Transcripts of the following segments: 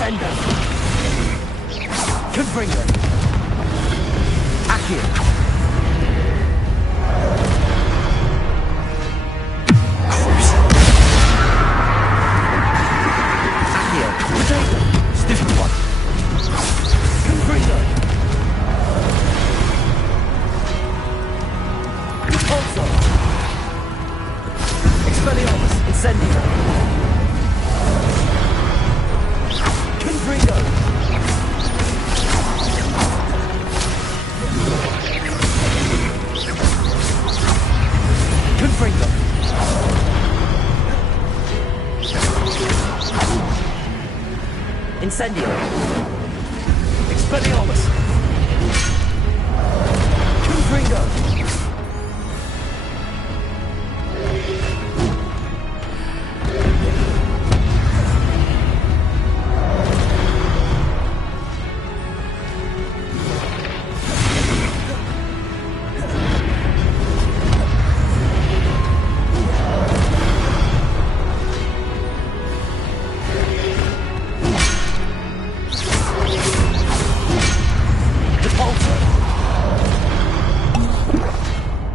Incendio. Confringo. Accio. Stiffy one. Confringo. Also. Expelliarmus. Incendio. Confringo. Confringo. Incendio. Expelliarmus. Confringo.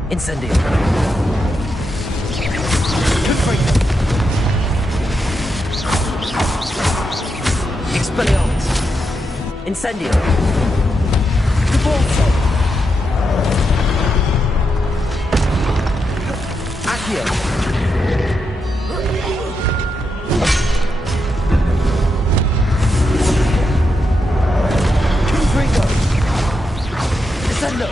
Incendio. Confringo. Expelliarmus. Incendio. Cabalzo. Accio. Confringo. Descendo.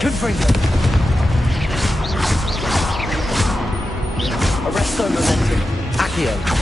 Confringo. Arresto momentum. Accio.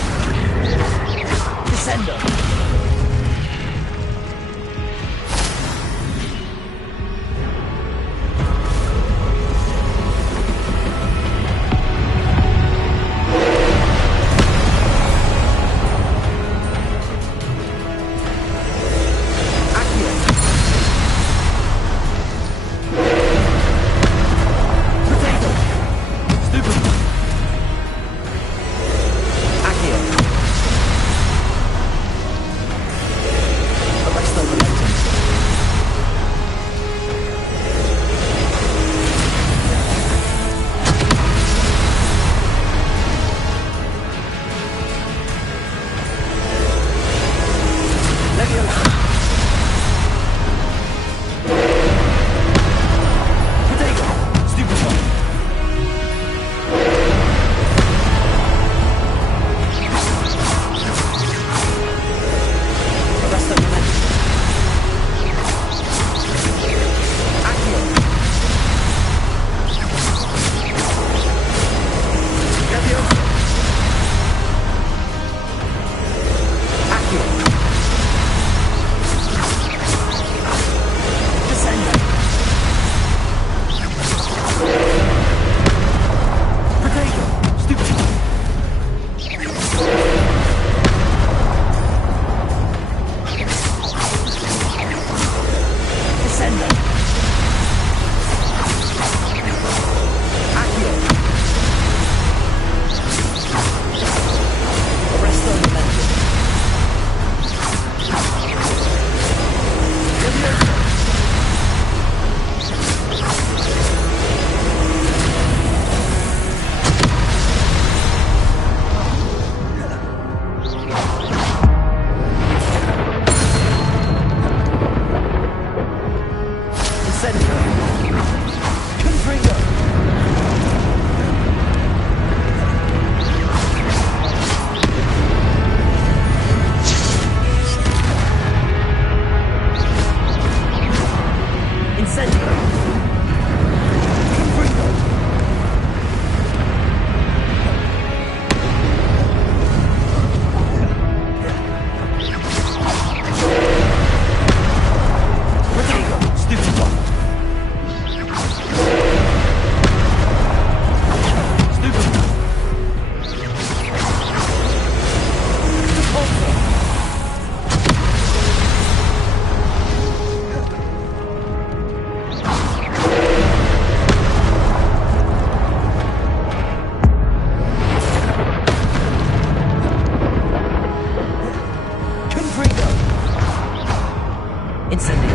Incendio.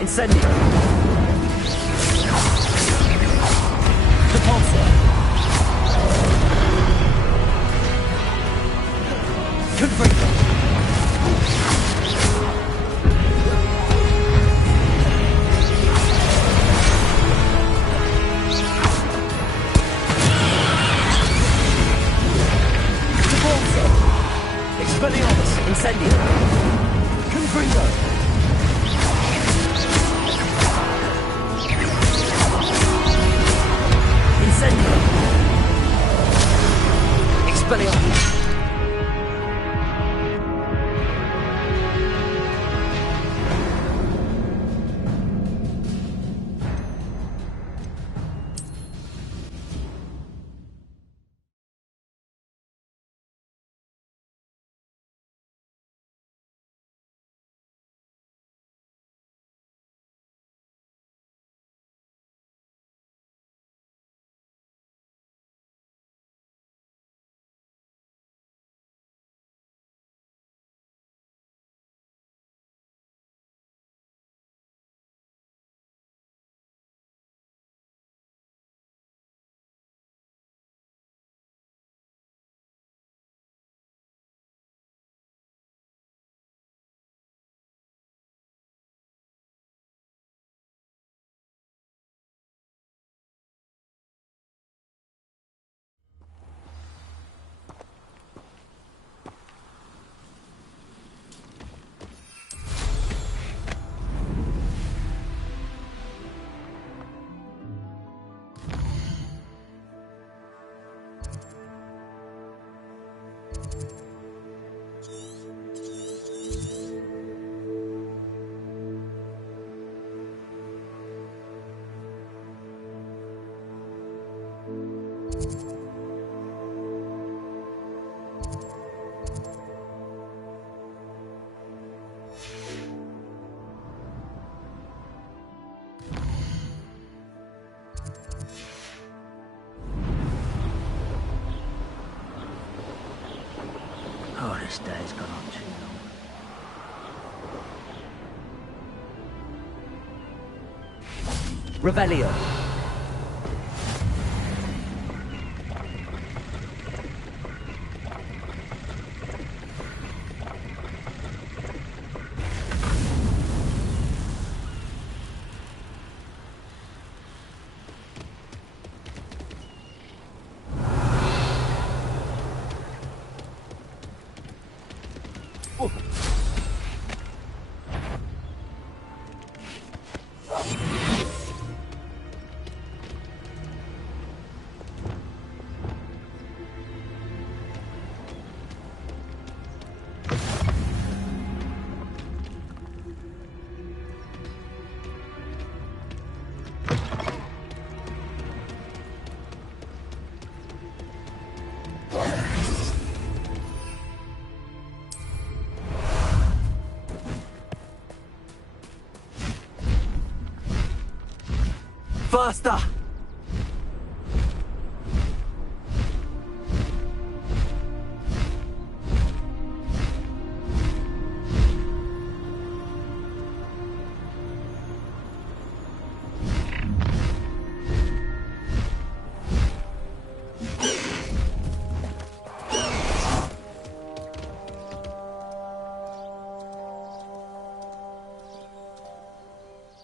Incendio. Repulsor. Confringo. Repulsor. Expelliarmus. Incendio. Confringo. Expelliarmus. Oh, this day's gone on too long. Revelio. Faster!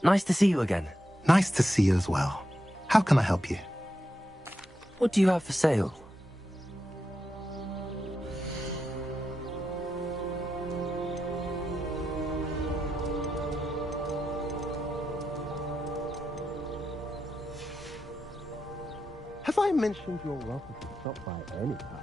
Nice to see you again. Nice to see you as well. How can I help you? What do you have for sale? Have I mentioned you're welcome to stop by any time?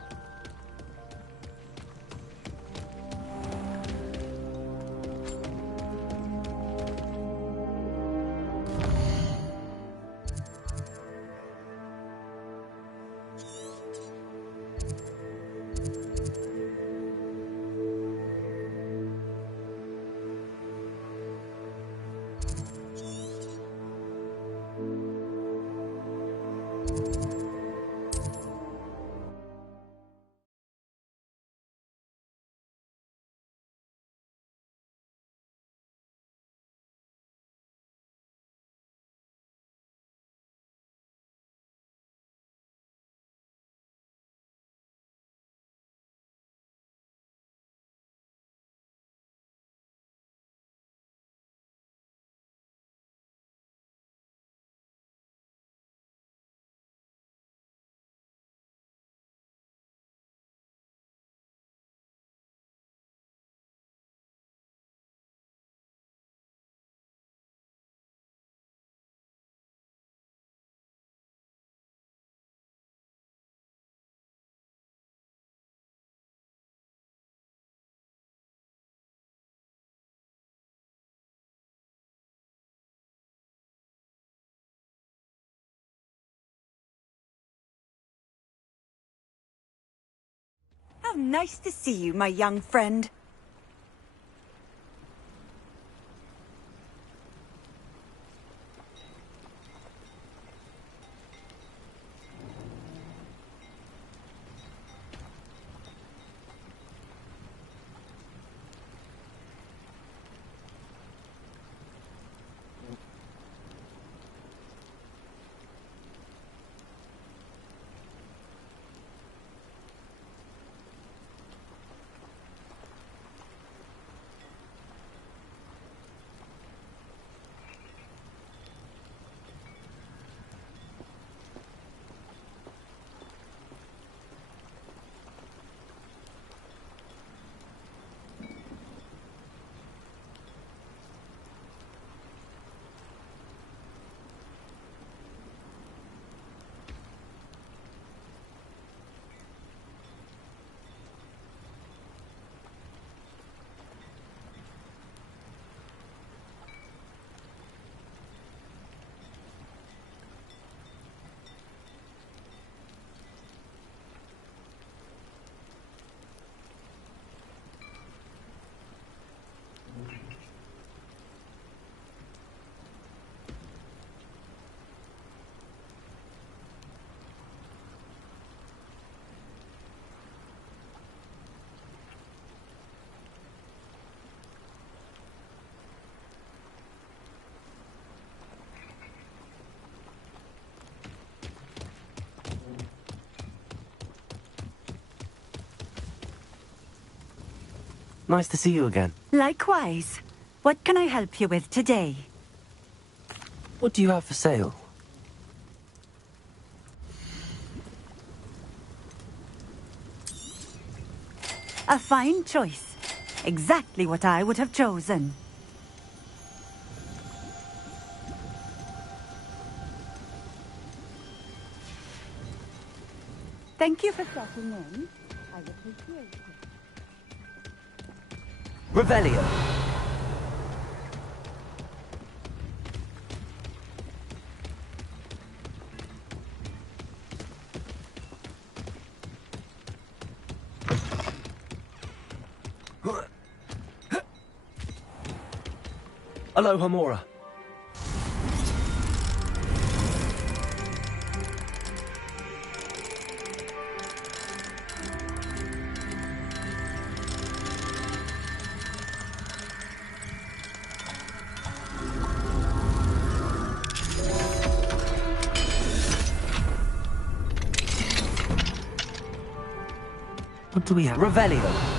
How nice to see you, my young friend. Nice to see you again. Likewise. What can I help you with today? What do you have for sale? A fine choice. Exactly what I would have chosen. Thank you for stopping in. I appreciate it. Revelio. Aloha Mora. What do we have? Revelio.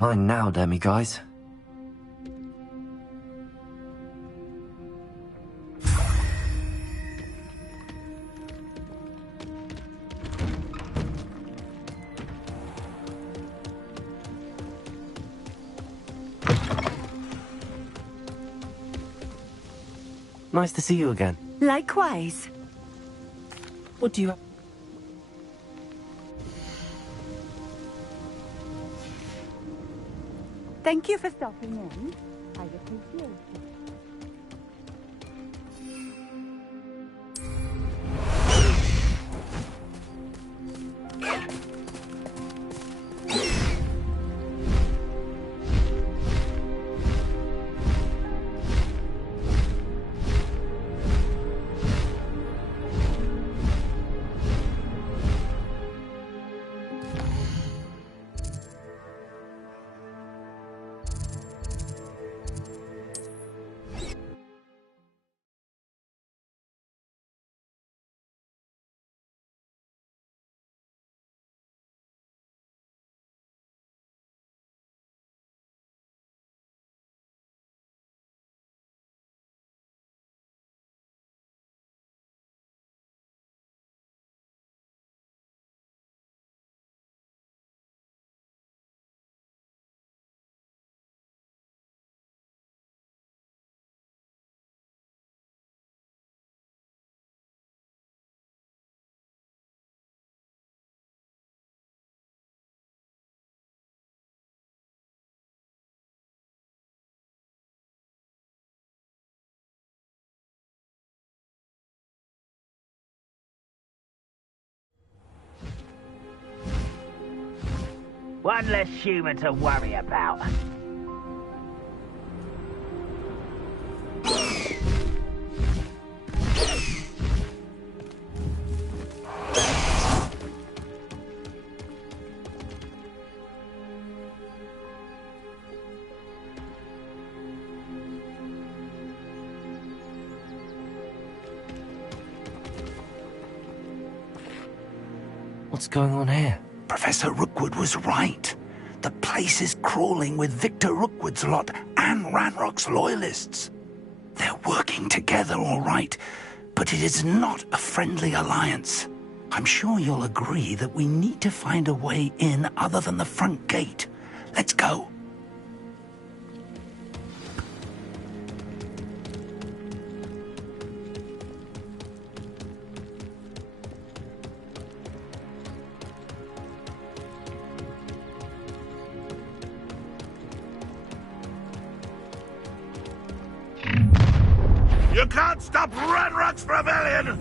Mine now, Demi guys. Nice to see you again. Likewise. What do you have? Thank you for stopping in. I appreciate it. One less human to worry about. What's going on here? Professor Rookwood was right. The place is crawling with Victor Rookwood's lot and Ranrock's loyalists. They're working together, all right, but it is not a friendly alliance. I'm sure you'll agree that we need to find a way in other than the front gate. Let's go. You can't stop Ranrock's rebellion!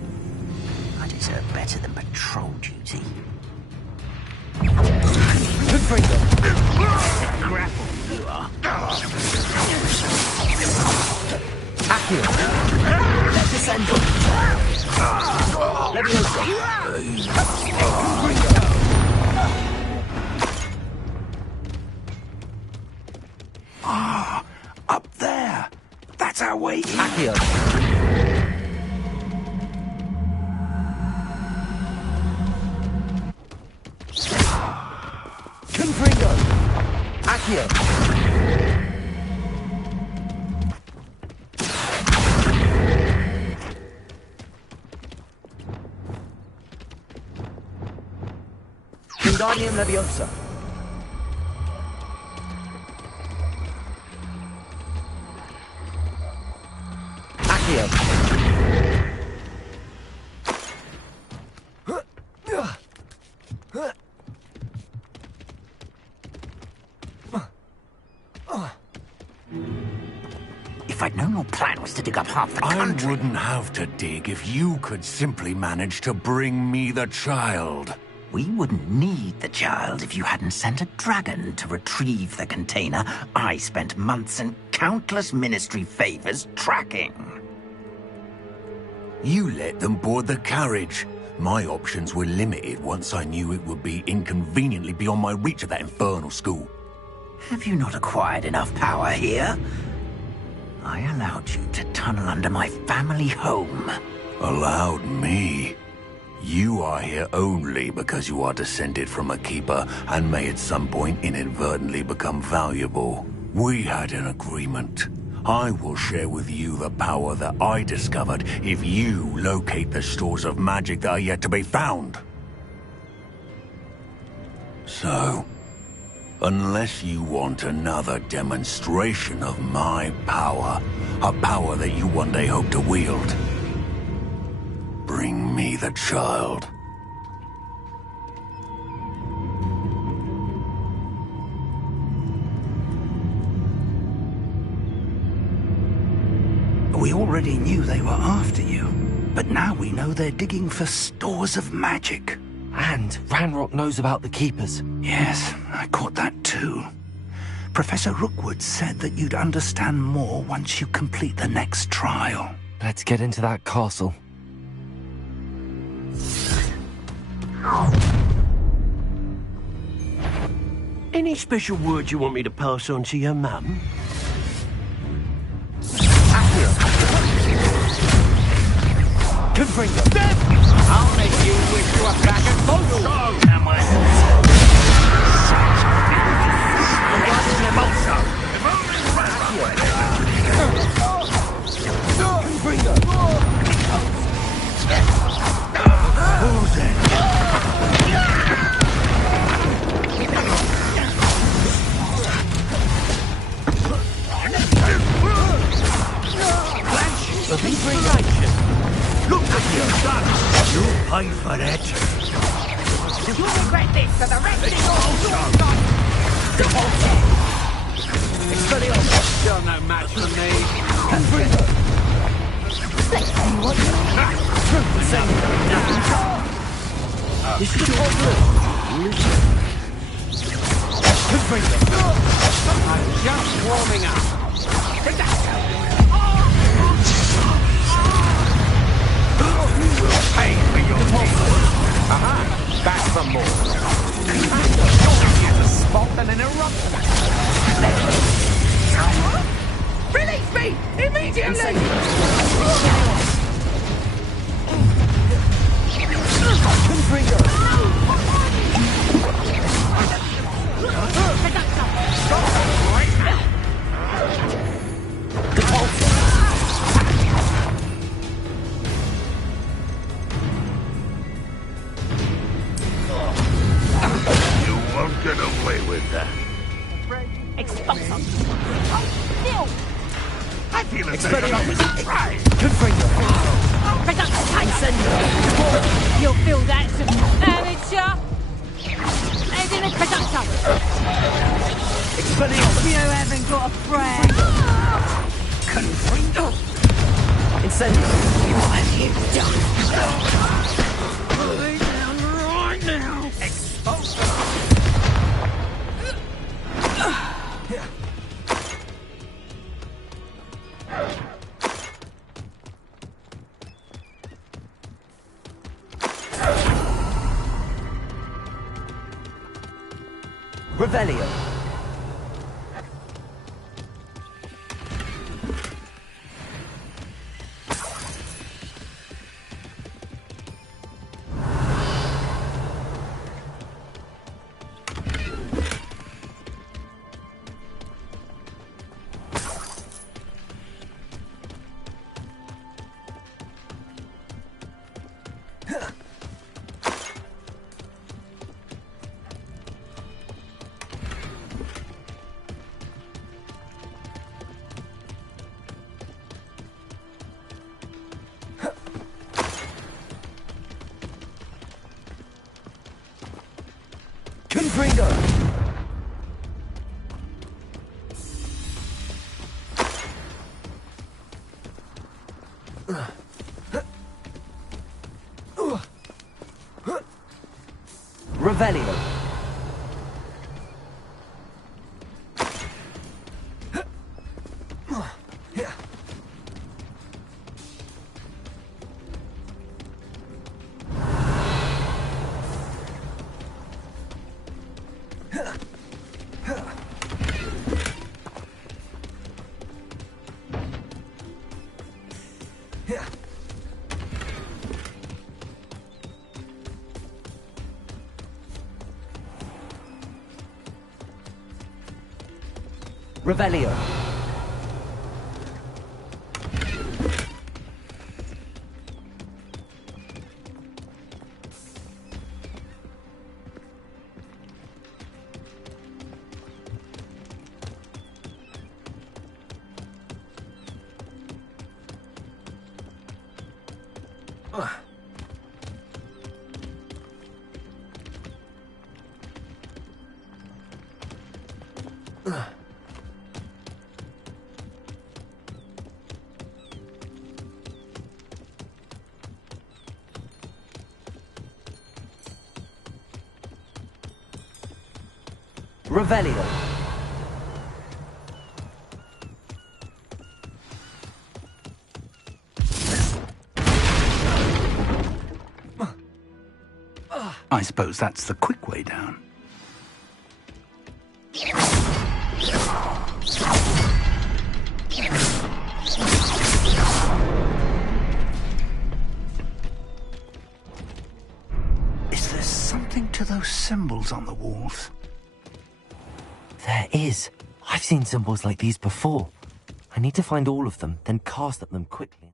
I deserve better than patrol duty. Good freedom. Grapple, you are. Accio. Let's descend. Ah, up there. That's our way in. Accio. Confringo. Accio. Wingardium Leviosa. Accio. plan was to dig up half the I country. wouldn't have to dig if you could simply manage to bring me the child. We wouldn't need the child if you hadn't sent a dragon to retrieve the container I spent months and countless ministry favors tracking. You let them board the carriage. My options were limited once I knew it would be inconveniently beyond my reach at that infernal school. Have you not acquired enough power here? I allowed you to tunnel under my family home. Allowed me? You are here only because you are descended from a keeper and may at some point inadvertently become valuable. We had an agreement. I will share with you the power that I discovered if you locate the stores of magic that are yet to be found. So, unless you want another demonstration of my power, a power that you one day hope to wield, bring me the child. We already knew they were after you, but now we know they're digging for stores of magic. And Ranrock knows about the Keepers. Yes, I caught that too. Professor Rookwood said that you'd understand more once you complete the next trial. Let's get into that castle. Any special words you want me to pass on to your mum? Confringo. I'll make you wish you were back at Bolso! Am I? Bolso! If only Confringo. Who's it? Look at you, son! You pay for that. You'll regret this for the rest of your life! You're no match for me. Confringo. This is your good. Confringo. I'm just warming up. You will pay for your deeds. Aha! Back for more. You're a spot and an eruption. Release me! Immediately! You won't get away with that. Expulsum. Nil. I feel as though you're not trying. You'll feel that some amateur. And in a production. You haven't got a friend. Confringo. Incendio. What have you done? Lay down right now. Revelio. Revelio. Revelio. Revelio. I suppose that's the quick way down. Is there something to those symbols on the walls? There is. I've seen symbols like these before. I need to find all of them, then cast at them quickly.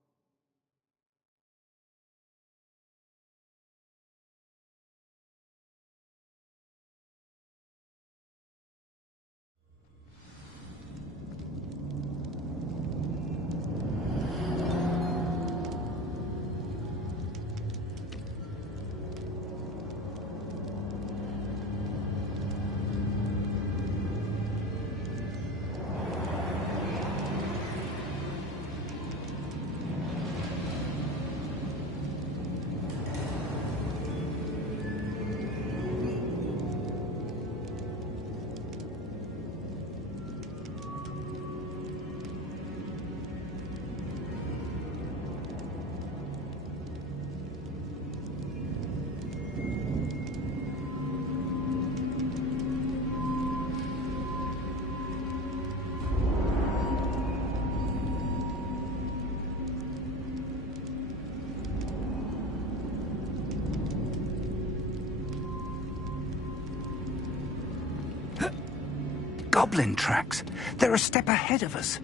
Goblin tracks. They're a step ahead of us.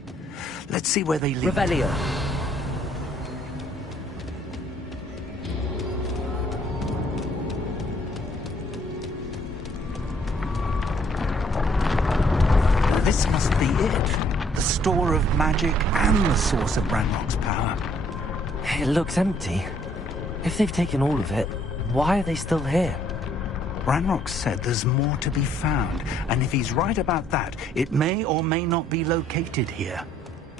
Let's see where they live. Revelio. This must be it. The store of magic and the source of Ranrock's power. It looks empty. If they've taken all of it, why are they still here? Ranrock said there's more to be found, and if he's right about that, it may or may not be located here.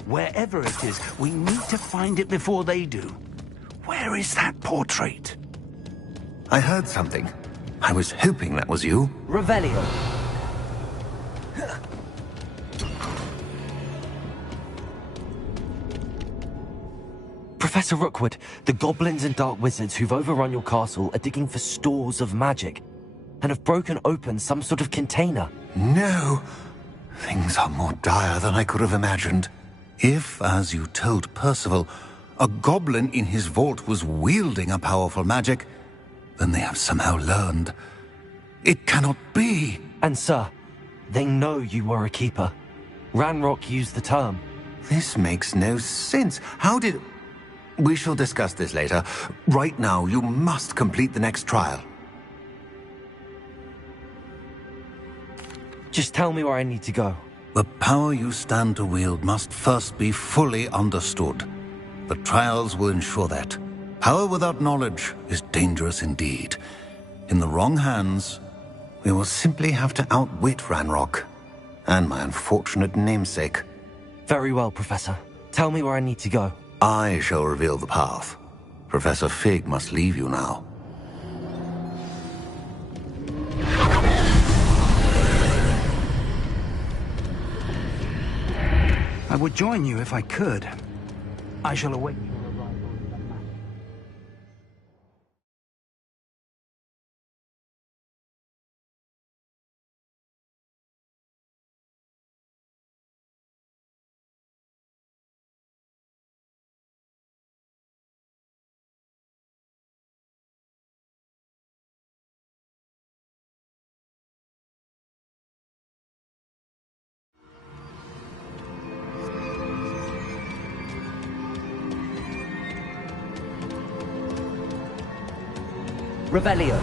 Wherever it is, we need to find it before they do. Where is that portrait? I heard something. I was hoping that was you. Revelio. Professor Rookwood, the goblins and dark wizards who've overrun your castle are digging for stores of magic and have broken open some sort of container. No. Things are more dire than I could have imagined. If, as you told Percival, a goblin in his vault was wielding a powerful magic, then they have somehow learned. It cannot be. And sir, they know you were a keeper. Ranrock used the term. This makes no sense. How did... We shall discuss this later. Right now, you must complete the next trial. Just tell me where I need to go. The power you stand to wield must first be fully understood. The trials will ensure that. Power without knowledge is dangerous indeed. In the wrong hands, we will simply have to outwit Ranrock and my unfortunate namesake. Very well, Professor. Tell me where I need to go. I shall reveal the path. Professor Fig must leave you now. I would join you if I could. I shall await your arrival in the map. Revelio.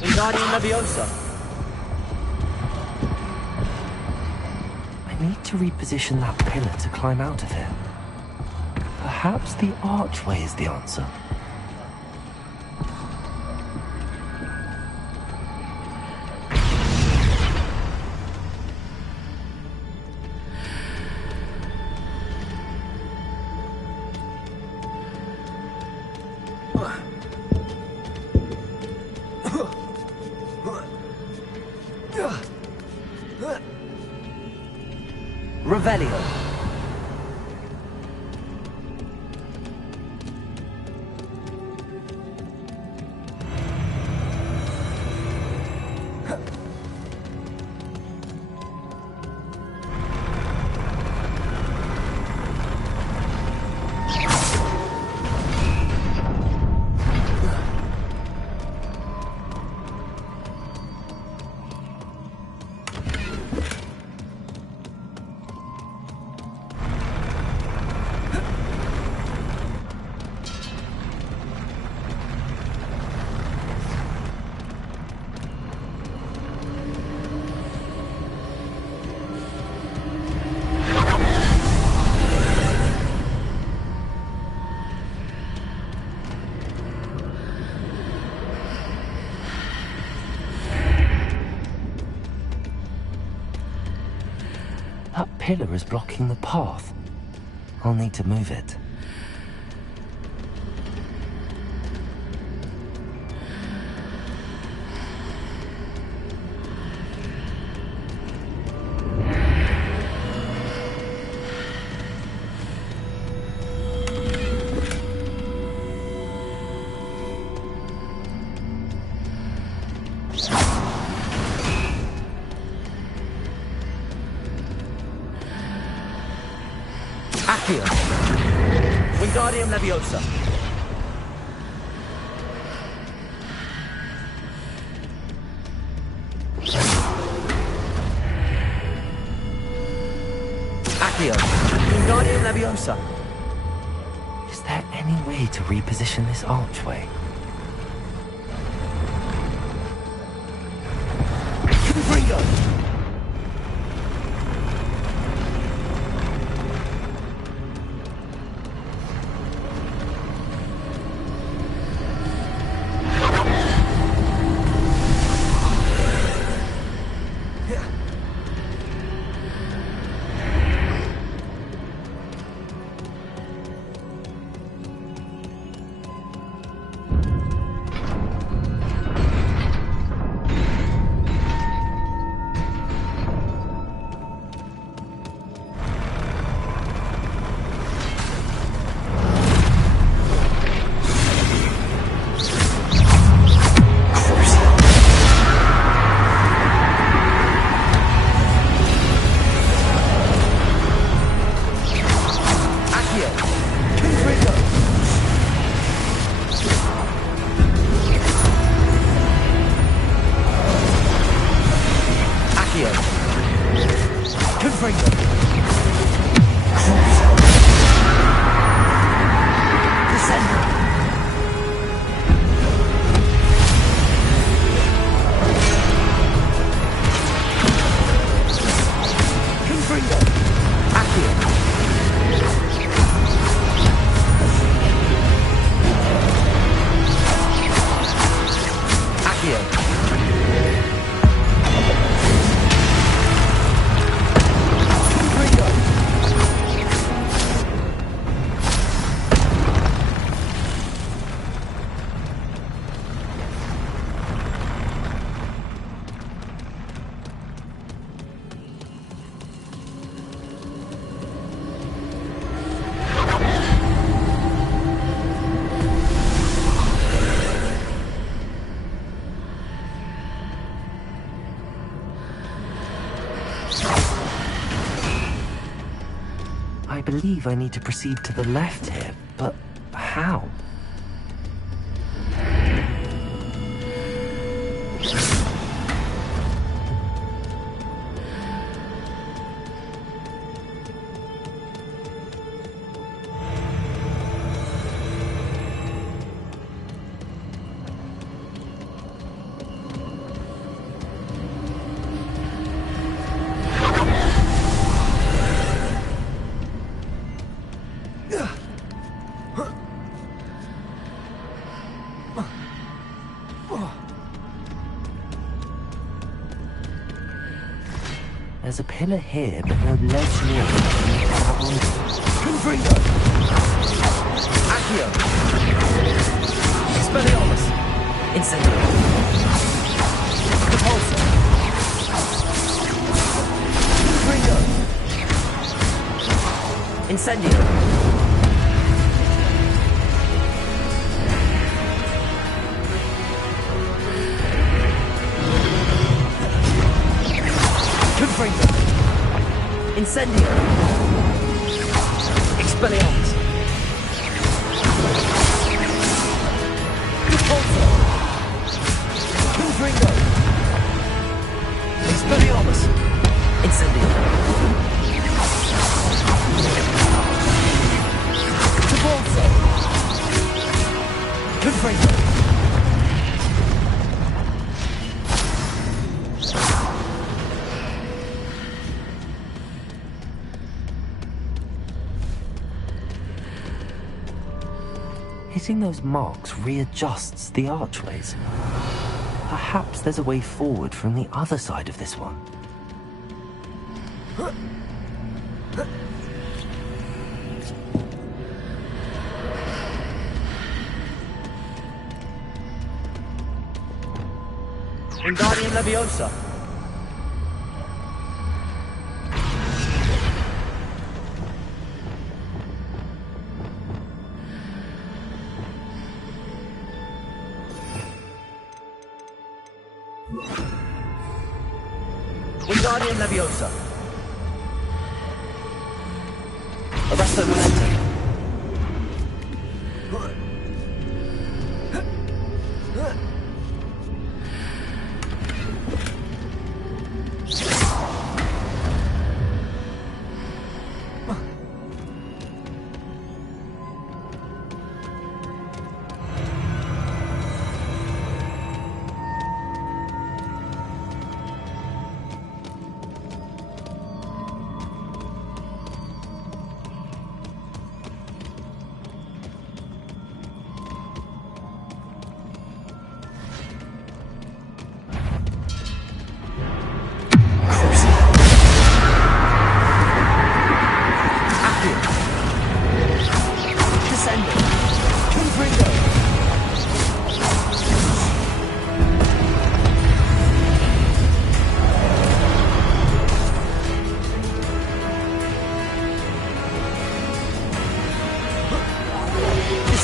Wingardium Leviosa. I need to reposition that pillar to climb out of here. Perhaps the archway is the answer. Revelio. That pillar is blocking the path. I'll need to move it. Accio. Wingardium Leviosa. Accio. Wingardium Leviosa. Is there any way to reposition this archway? Confringo. believe I need to proceed to the left here, but how? There's a pillar here, but no ledge near it. Confringo! Accio! Expelliarmus! Incendio! Repulsor! Confringo! Incendio! Confringo! Incendio! Expelliarmus! Repulsor! Confringo! Expelliarmus! Incendio! Repulsor! Confringo! Hitting those marks readjusts the archways. Perhaps there's a way forward from the other side of this one. Wingardium Leviosa! Wingardium Leviosa! Arresto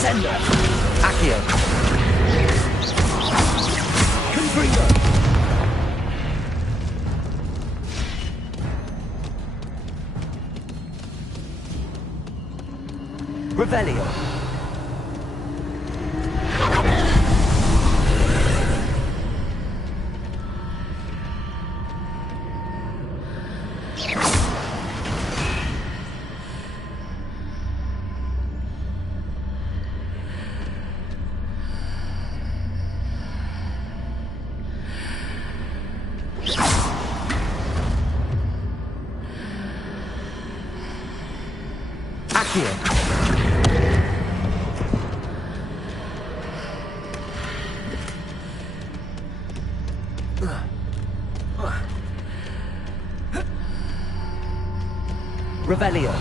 Descendo! Accio! Confringo! Revelio! Accio! Revelio!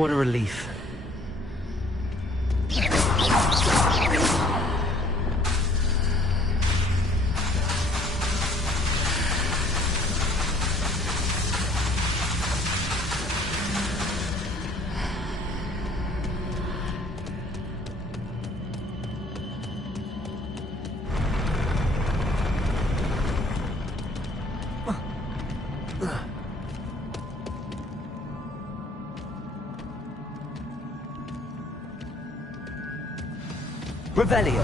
What a relief. Revelio.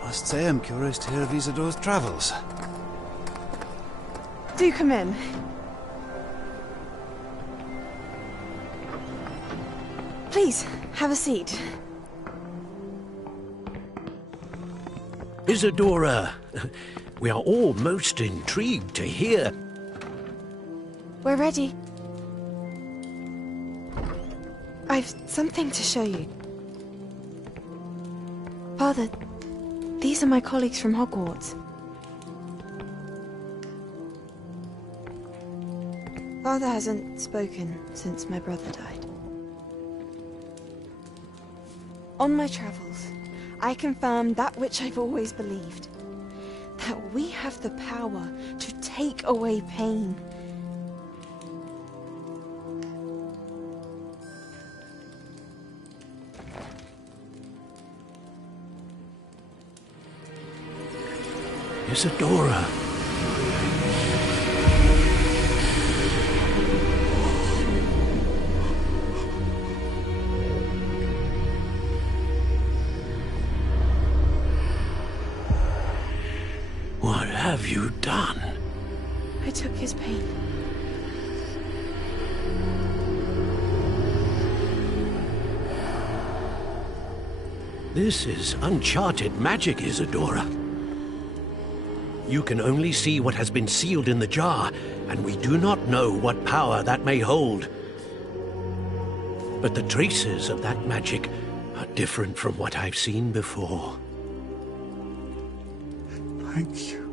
I must say I'm curious to hear of Isidore's travels. Do come in. Please, have a seat. Isadora, we are all most intrigued to hear. We're ready. I've something to show you. Father, these are my colleagues from Hogwarts. Father hasn't spoken since my brother died. On my travels, I confirmed that which I've always believed. That we have the power to take away pain. Isadora. What have you done? I took his pain. This is uncharted magic, Isadora. You can only see what has been sealed in the jar, and we do not know what power that may hold. But the traces of that magic are different from what I've seen before. Thank you.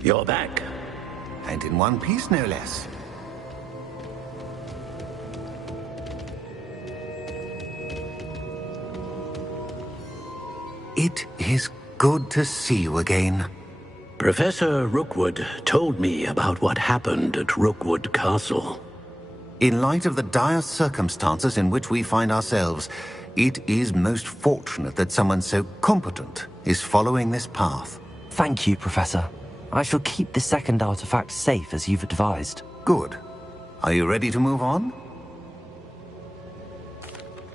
You're back. And in one piece, no less. It is good to see you again. Professor Rookwood told me about what happened at Rookwood Castle. In light of the dire circumstances in which we find ourselves, it is most fortunate that someone so competent is following this path. Thank you, Professor. I shall keep the second artifact safe as you've advised. Good. Are you ready to move on?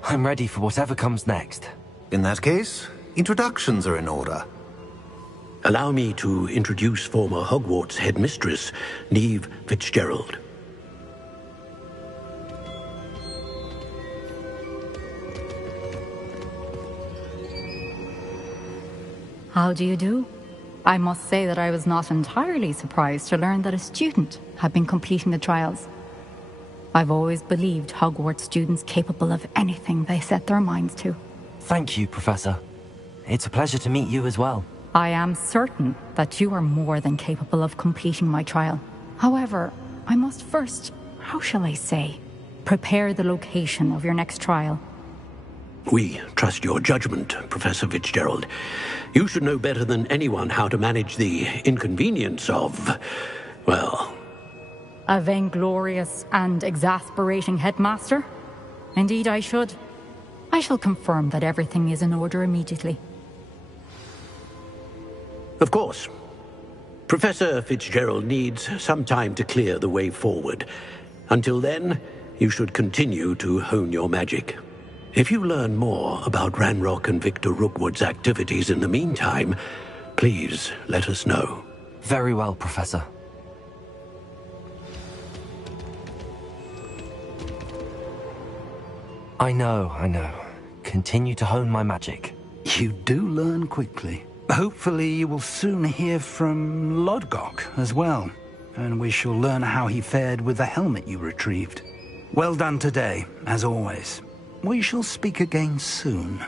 I'm ready for whatever comes next. In that case, introductions are in order. Allow me to introduce former Hogwarts headmistress, Neve Fitzgerald. How do you do? I must say that I was not entirely surprised to learn that a student had been completing the trials. I've always believed Hogwarts students capable of anything they set their minds to. Thank you, Professor. It's a pleasure to meet you as well. I am certain that you are more than capable of completing my trial. However, I must first, how shall I say, prepare the location of your next trial. We trust your judgment, Professor Fitzgerald. You should know better than anyone how to manage the inconvenience of, well... A vainglorious and exasperating headmaster? Indeed I should. I shall confirm that everything is in order immediately. Of course. Professor Fitzgerald needs some time to clear the way forward. Until then, you should continue to hone your magic. If you learn more about Ranrock and Victor Rookwood's activities in the meantime, please let us know. Very well, Professor. I know. Continue to hone my magic. You do learn quickly. Hopefully you will soon hear from Lodgok as well, and we shall learn how he fared with the helmet you retrieved. Well done today, as always. We shall speak again soon.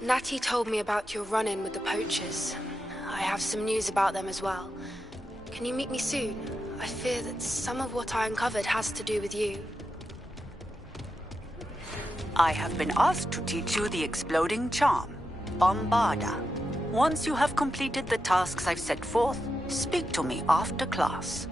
Natty told me about your run-in with the poachers. I have some news about them as well. Can you meet me soon? I fear that some of what I uncovered has to do with you. I have been asked to teach you the exploding charm, Bombarda. Once you have completed the tasks I've set forth, speak to me after class.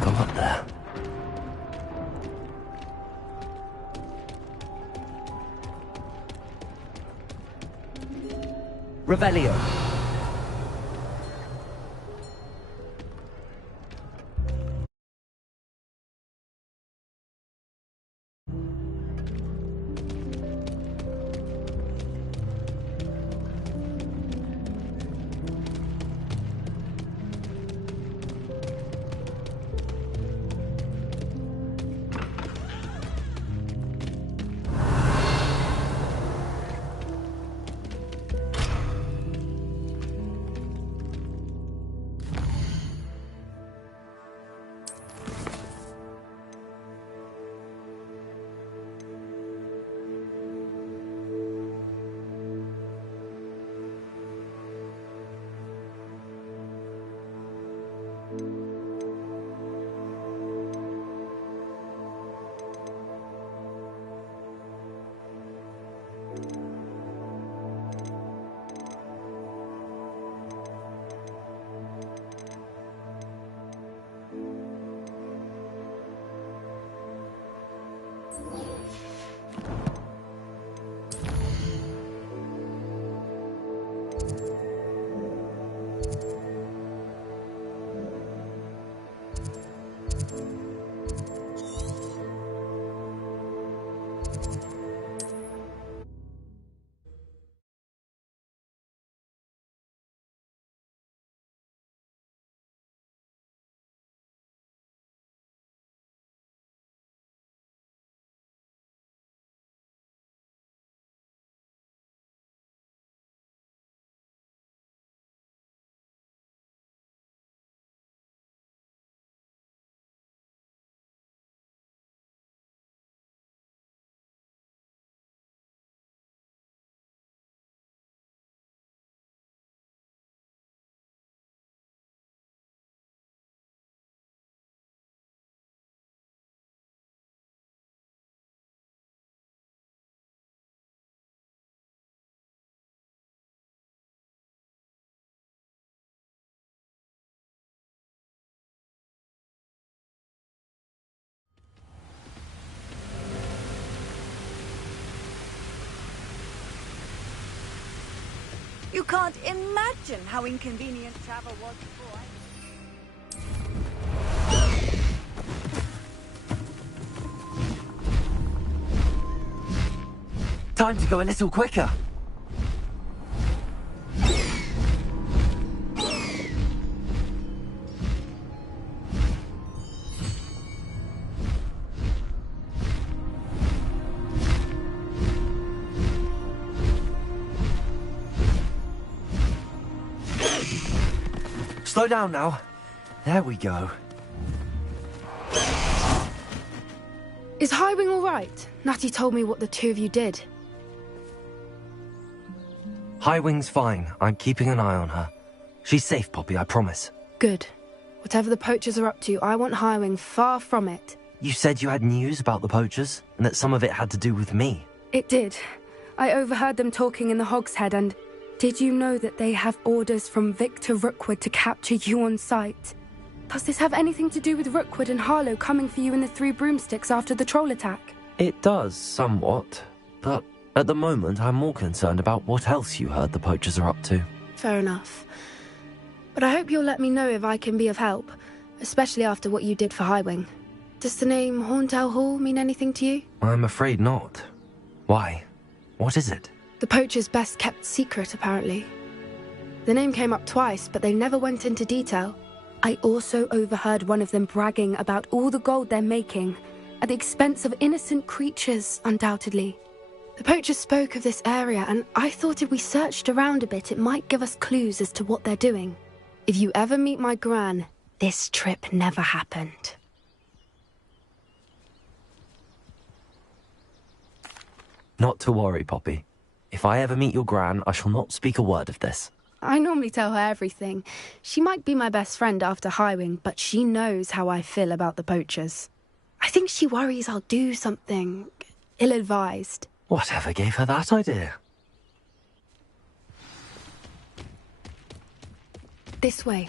can't go up there. Revelio. You can't imagine how inconvenient travel was before. Time to go a little quicker. Slow down now. There we go. Is Highwing all right? Natty told me what the two of you did. Highwing's fine. I'm keeping an eye on her. She's safe, Poppy, I promise. Good. Whatever the poachers are up to, I want Highwing far from it. You said you had news about the poachers, and that some of it had to do with me. It did. I overheard them talking in the Hogshead, and did you know that they have orders from Victor Rookwood to capture you on sight? Does this have anything to do with Rookwood and Harlow coming for you in the Three Broomsticks after the troll attack? It does, somewhat. But at the moment, I'm more concerned about what else you heard the poachers are up to. Fair enough. But I hope you'll let me know if I can be of help, especially after what you did for Highwing. Does the name Horntail Hall mean anything to you? I'm afraid not. Why? What is it? The poachers' best-kept secret, apparently. The name came up twice, but they never went into detail. I also overheard one of them bragging about all the gold they're making, at the expense of innocent creatures, undoubtedly. The poachers spoke of this area, and I thought if we searched around a bit, it might give us clues as to what they're doing. If you ever meet my gran, this trip never happened. Not to worry, Poppy. If I ever meet your gran, I shall not speak a word of this. I normally tell her everything. She might be my best friend after Highwing, but she knows how I feel about the poachers. I think she worries I'll do something ill-advised. Whatever gave her that idea? This way.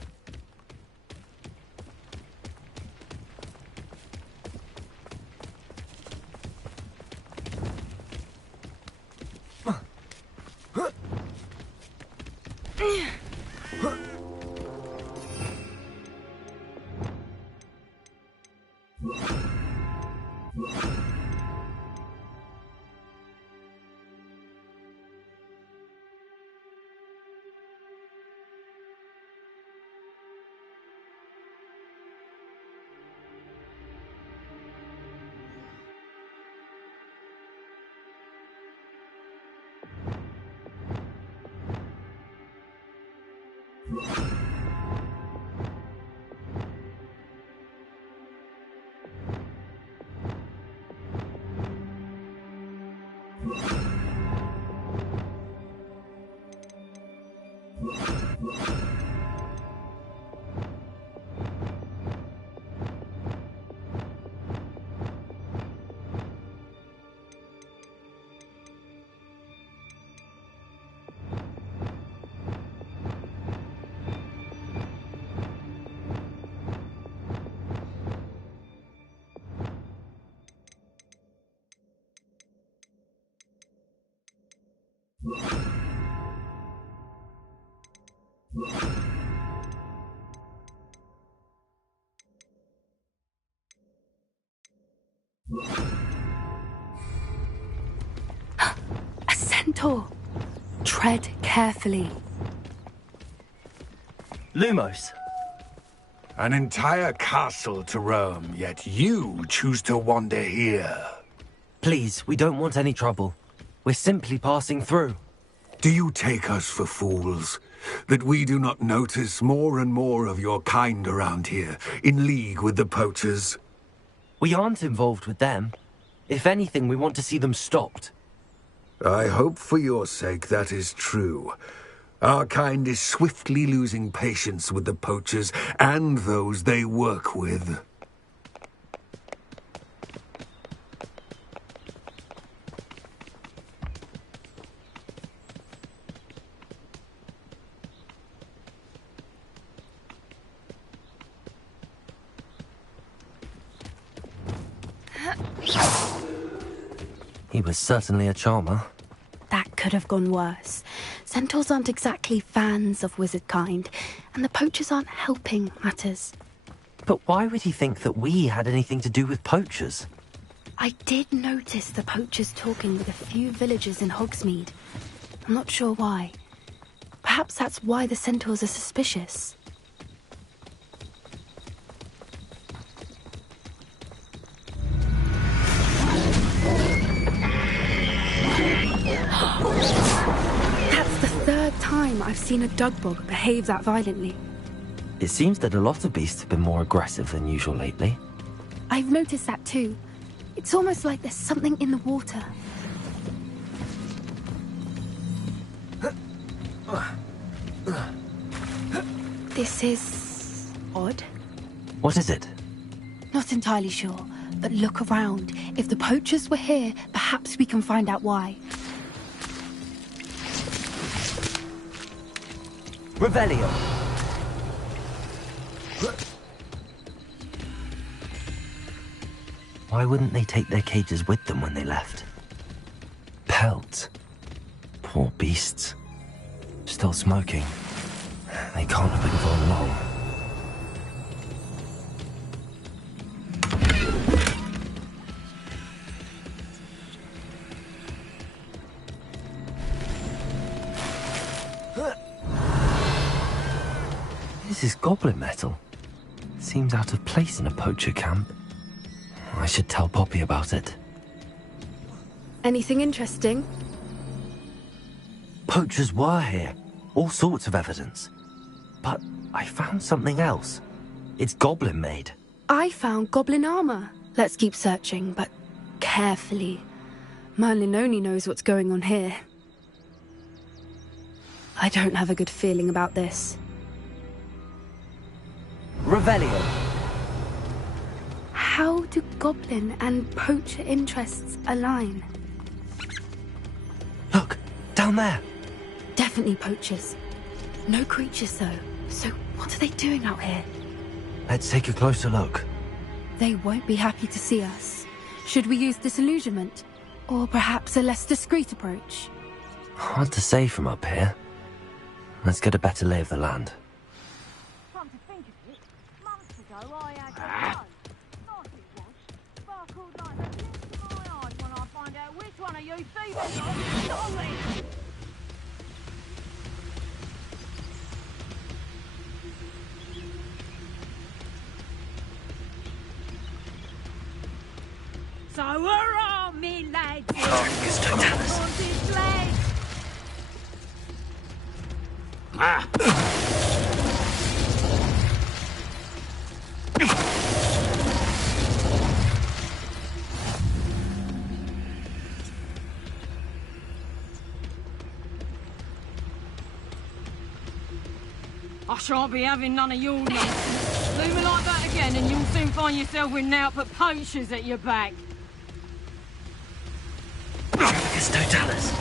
A centaur! Tread carefully. Lumos. An entire castle to roam, yet you choose to wander here. Please, we don't want any trouble. We're simply passing through. Do you take us for fools? That we do not notice more and more of your kind around here, in league with the poachers? We aren't involved with them. If anything, we want to see them stopped. I hope for your sake that is true. Our kind is swiftly losing patience with the poachers and those they work with. He was certainly a charmer. That could have gone worse. Centaurs aren't exactly fans of wizard kind, and the poachers aren't helping matters. But why would he think that we had anything to do with poachers? I did notice the poachers talking with a few villagers in Hogsmeade. I'm not sure why. Perhaps that's why the centaurs are suspicious. That's the third time I've seen a dugbog behave that violently. It seems that a lot of beasts have been more aggressive than usual lately. I've noticed that too. It's almost like there's something in the water. This is odd. What is it? Not entirely sure, but look around. If the poachers were here, perhaps we can find out why. Revelio. Why wouldn't they take their cages with them when they left? Pelts. Poor beasts. Still smoking. They can't have been gone long. This is goblin metal. Seems out of place in a poacher camp. I should tell Poppy about it. Anything interesting? Poachers were here. All sorts of evidence. But I found something else. It's goblin made. I found goblin armor. Let's keep searching, but carefully. Merlin only knows what's going on here. I don't have a good feeling about this. Revelio. How do goblin and poacher interests align? Look, down there. Definitely poachers. No creatures though. So what are they doing out here? Let's take a closer look. They won't be happy to see us. Should we use disillusionment? Or perhaps a less discreet approach? Hard to say from up here. Let's get a better lay of the land. Come to think of it, months ago I had a nice it was. Sparkled like a bloody thieving! Sorry! So hurrah, me lads! On this ledge! I shan't be having none of your nonsense. Do me like that again and you'll soon find yourself with now-put poachers at your back. Articus Totalis.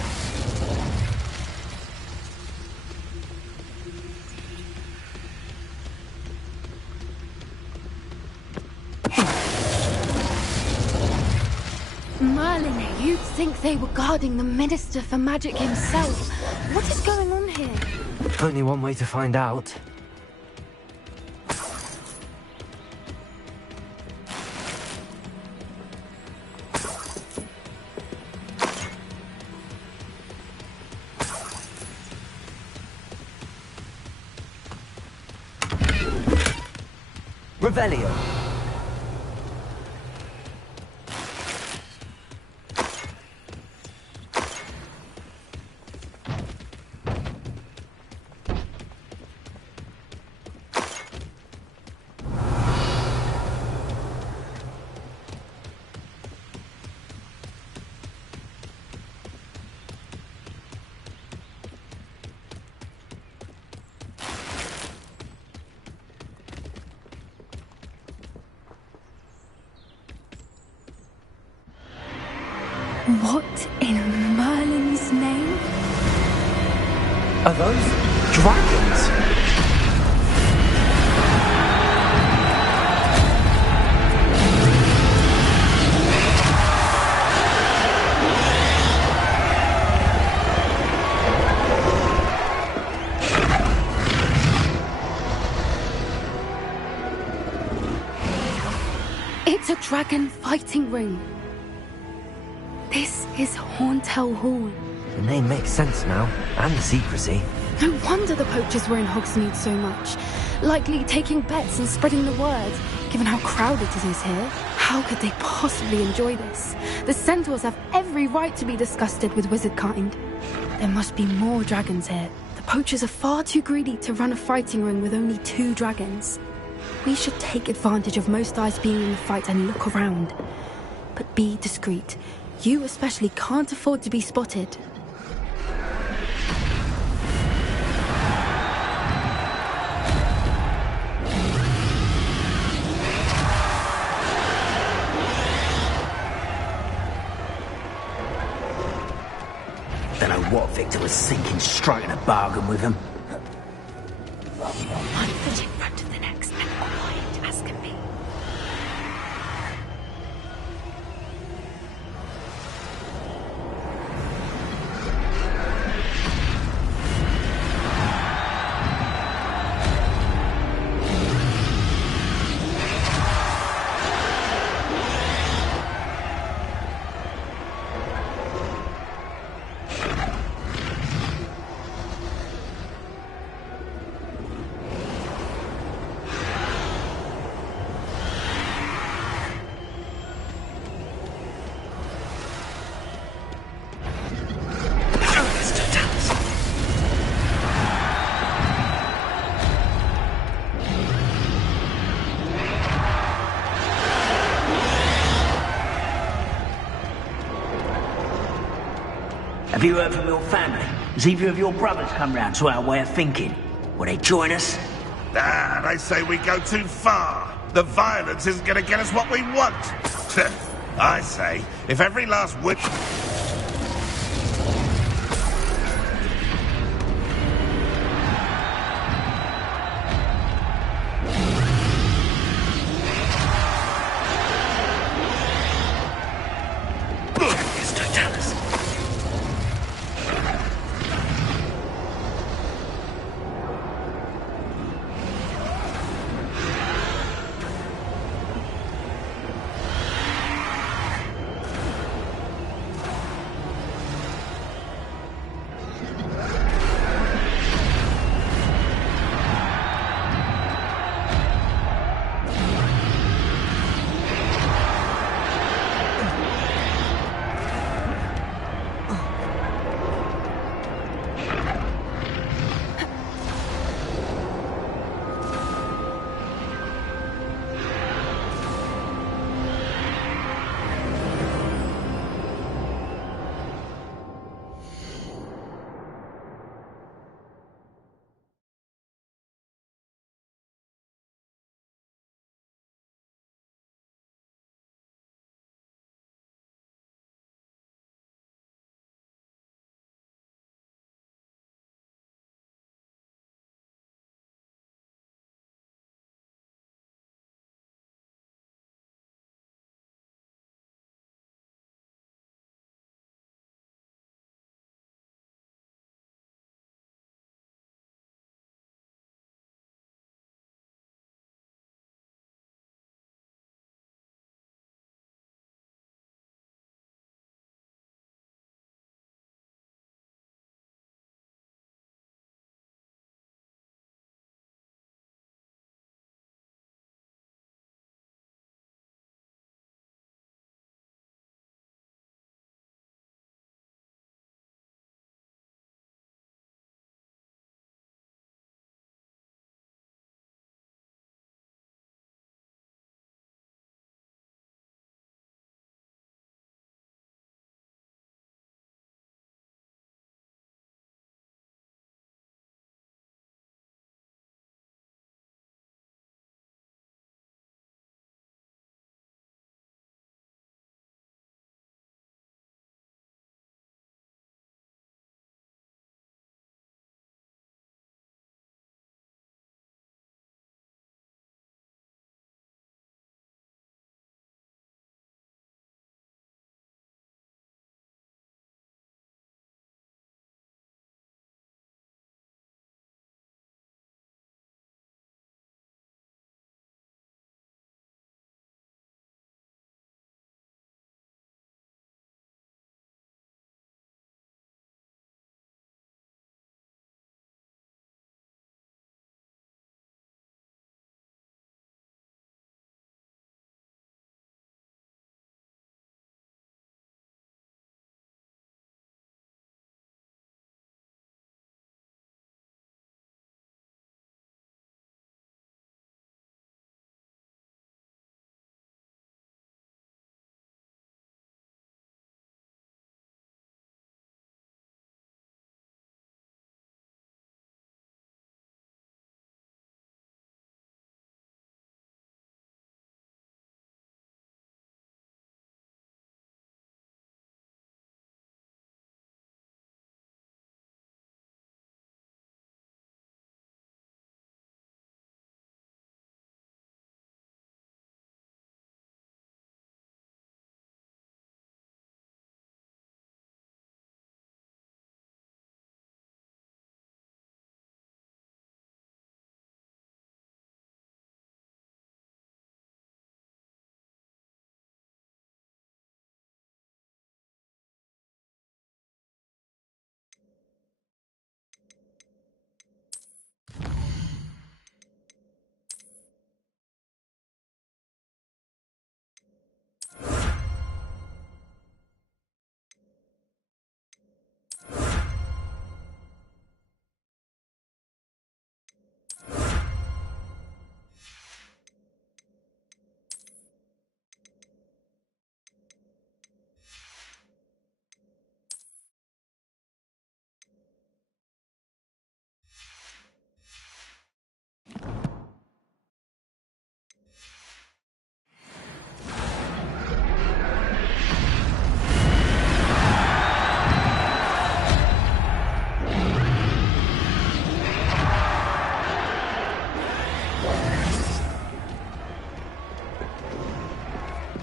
Merlin, you'd think they were guarding the Minister for Magic himself. What is going on here? Only one way to find out. Revelio. What in Merlin's name? Are those dragons? It's a dragon fighting ring. This is Hauntel Hall. The name makes sense now, and the secrecy. No wonder the poachers were in Hogsmeade so much. Likely taking bets and spreading the word, given how crowded it is here. How could they possibly enjoy this? The centaurs have every right to be disgusted with wizard kind. There must be more dragons here. The poachers are far too greedy to run a fighting ring with only 2 dragons. We should take advantage of most eyes being in the fight and look around. But be discreet. You especially can't afford to be spotted. Don't know what Victor was thinking, striking a bargain with him. One foot in front of the next and quiet as can be. Have you heard from your family? Has either of your brothers come round to our way of thinking? Will they join us? Ah, they say we go too far. The violence isn't going to get us what we want. I say, if every last witch...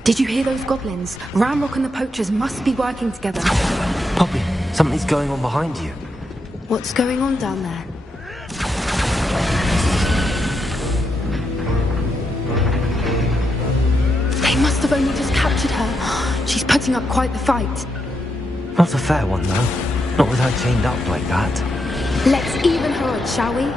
Did you hear those goblins? Ramrock and the poachers must be working together. Poppy, something's going on behind you. What's going on down there? They must have only just captured her. She's putting up quite the fight. Not a fair one, though. Not with her chained up like that. Let's even her odds, shall we?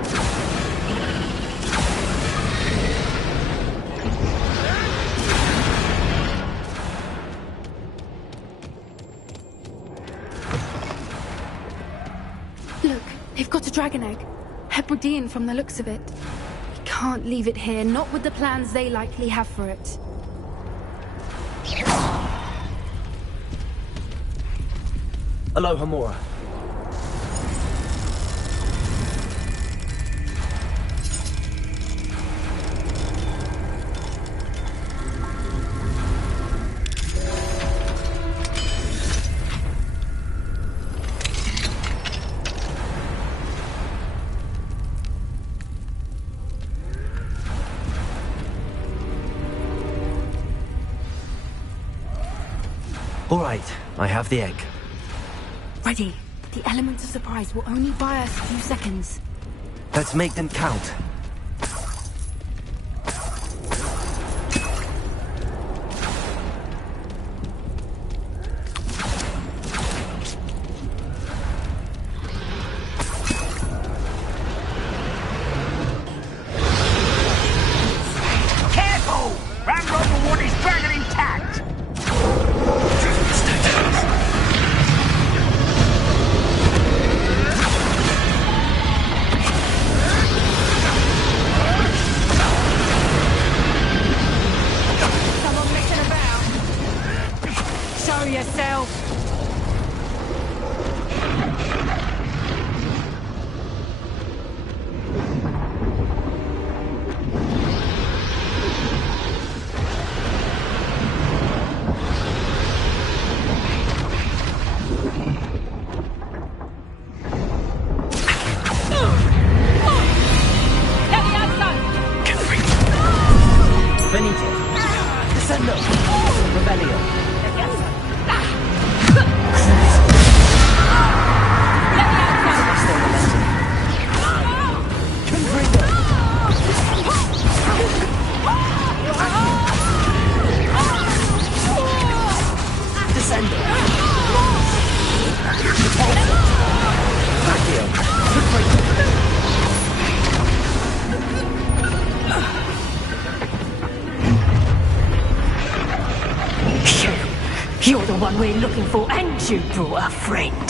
Look, they've got a dragon egg. Hebridean from the looks of it. We can't leave it here, not with the plans they likely have for it. Aloha, Mora. All right, I have the egg. Ready. The element of surprise will only buy us a few seconds. Let's make them count. Careful! Ramrock will want his dragon intact! Yourself. Finito. Descendo. Rebellion. You're the one we're looking for, and you brought a friend.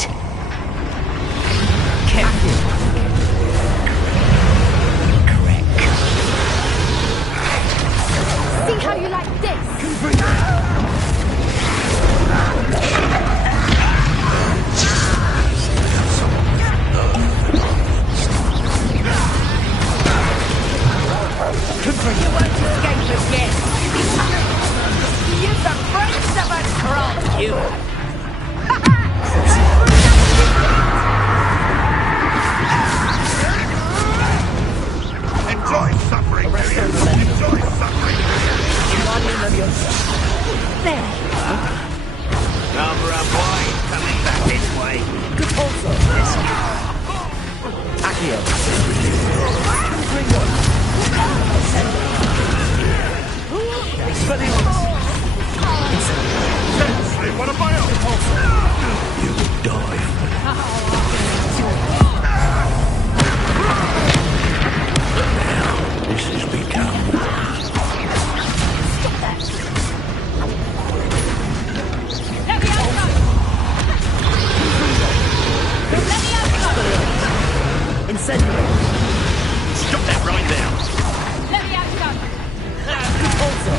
Careful. Correct. See how you like this? You won't escape again. You've the brains of a troll, you. Enjoy suffering, enjoy suffering. There you are. Number of boys coming back this way. Good also. Accio. Seriously, what am I on? You will die. Now, this has become... Incendiary. Stop that right now. Let me out, son. Also.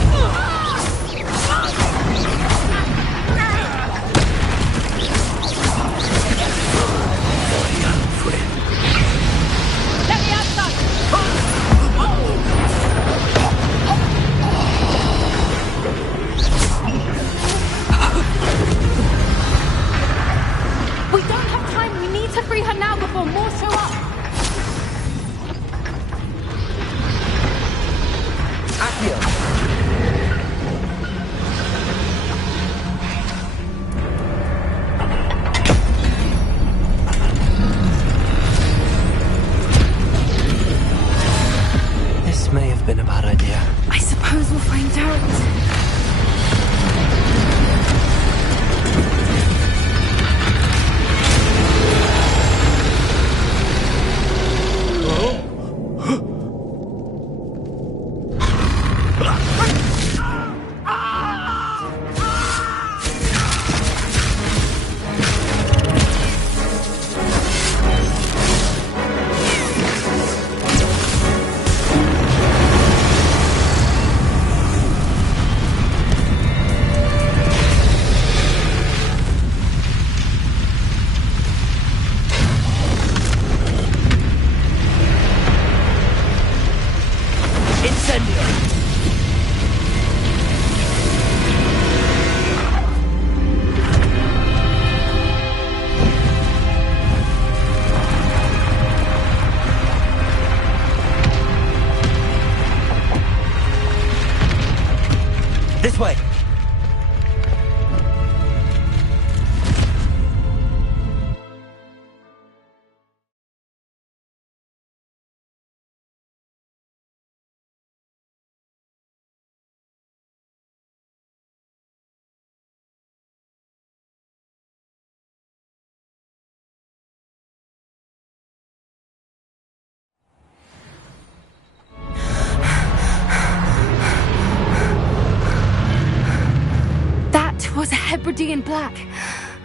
Hebridean black.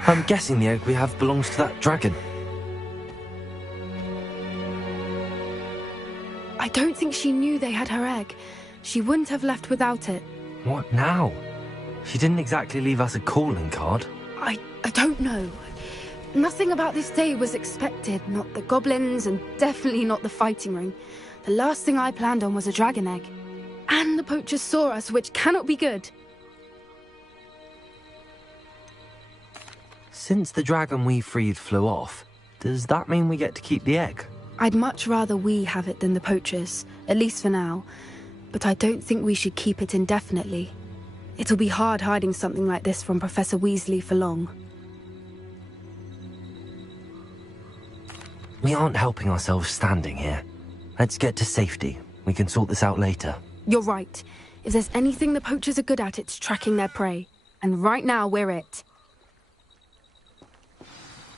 I'm guessing the egg we have belongs to that dragon. I don't think she knew they had her egg. She wouldn't have left without it. What now? She didn't exactly leave us a calling card. I don't know. Nothing about this day was expected. Not the goblins, and definitely not the fighting ring. The last thing I planned on was a dragon egg. And the poachers saw us, which cannot be good. Since the dragon we freed flew off, does that mean we get to keep the egg? I'd much rather we have it than the poachers, at least for now. But I don't think we should keep it indefinitely. It'll be hard hiding something like this from Professor Weasley for long. We aren't helping ourselves standing here. Let's get to safety. We can sort this out later. You're right. If there's anything the poachers are good at, it's tracking their prey. And right now, we're it.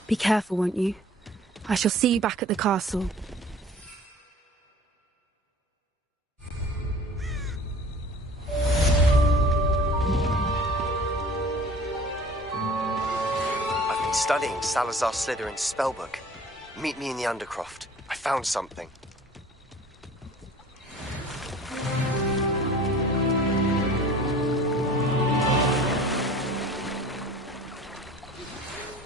Be careful, won't you? I shall see you back at the castle. I've been studying Salazar Slytherin's spellbook. Meet me in the Undercroft. I found something.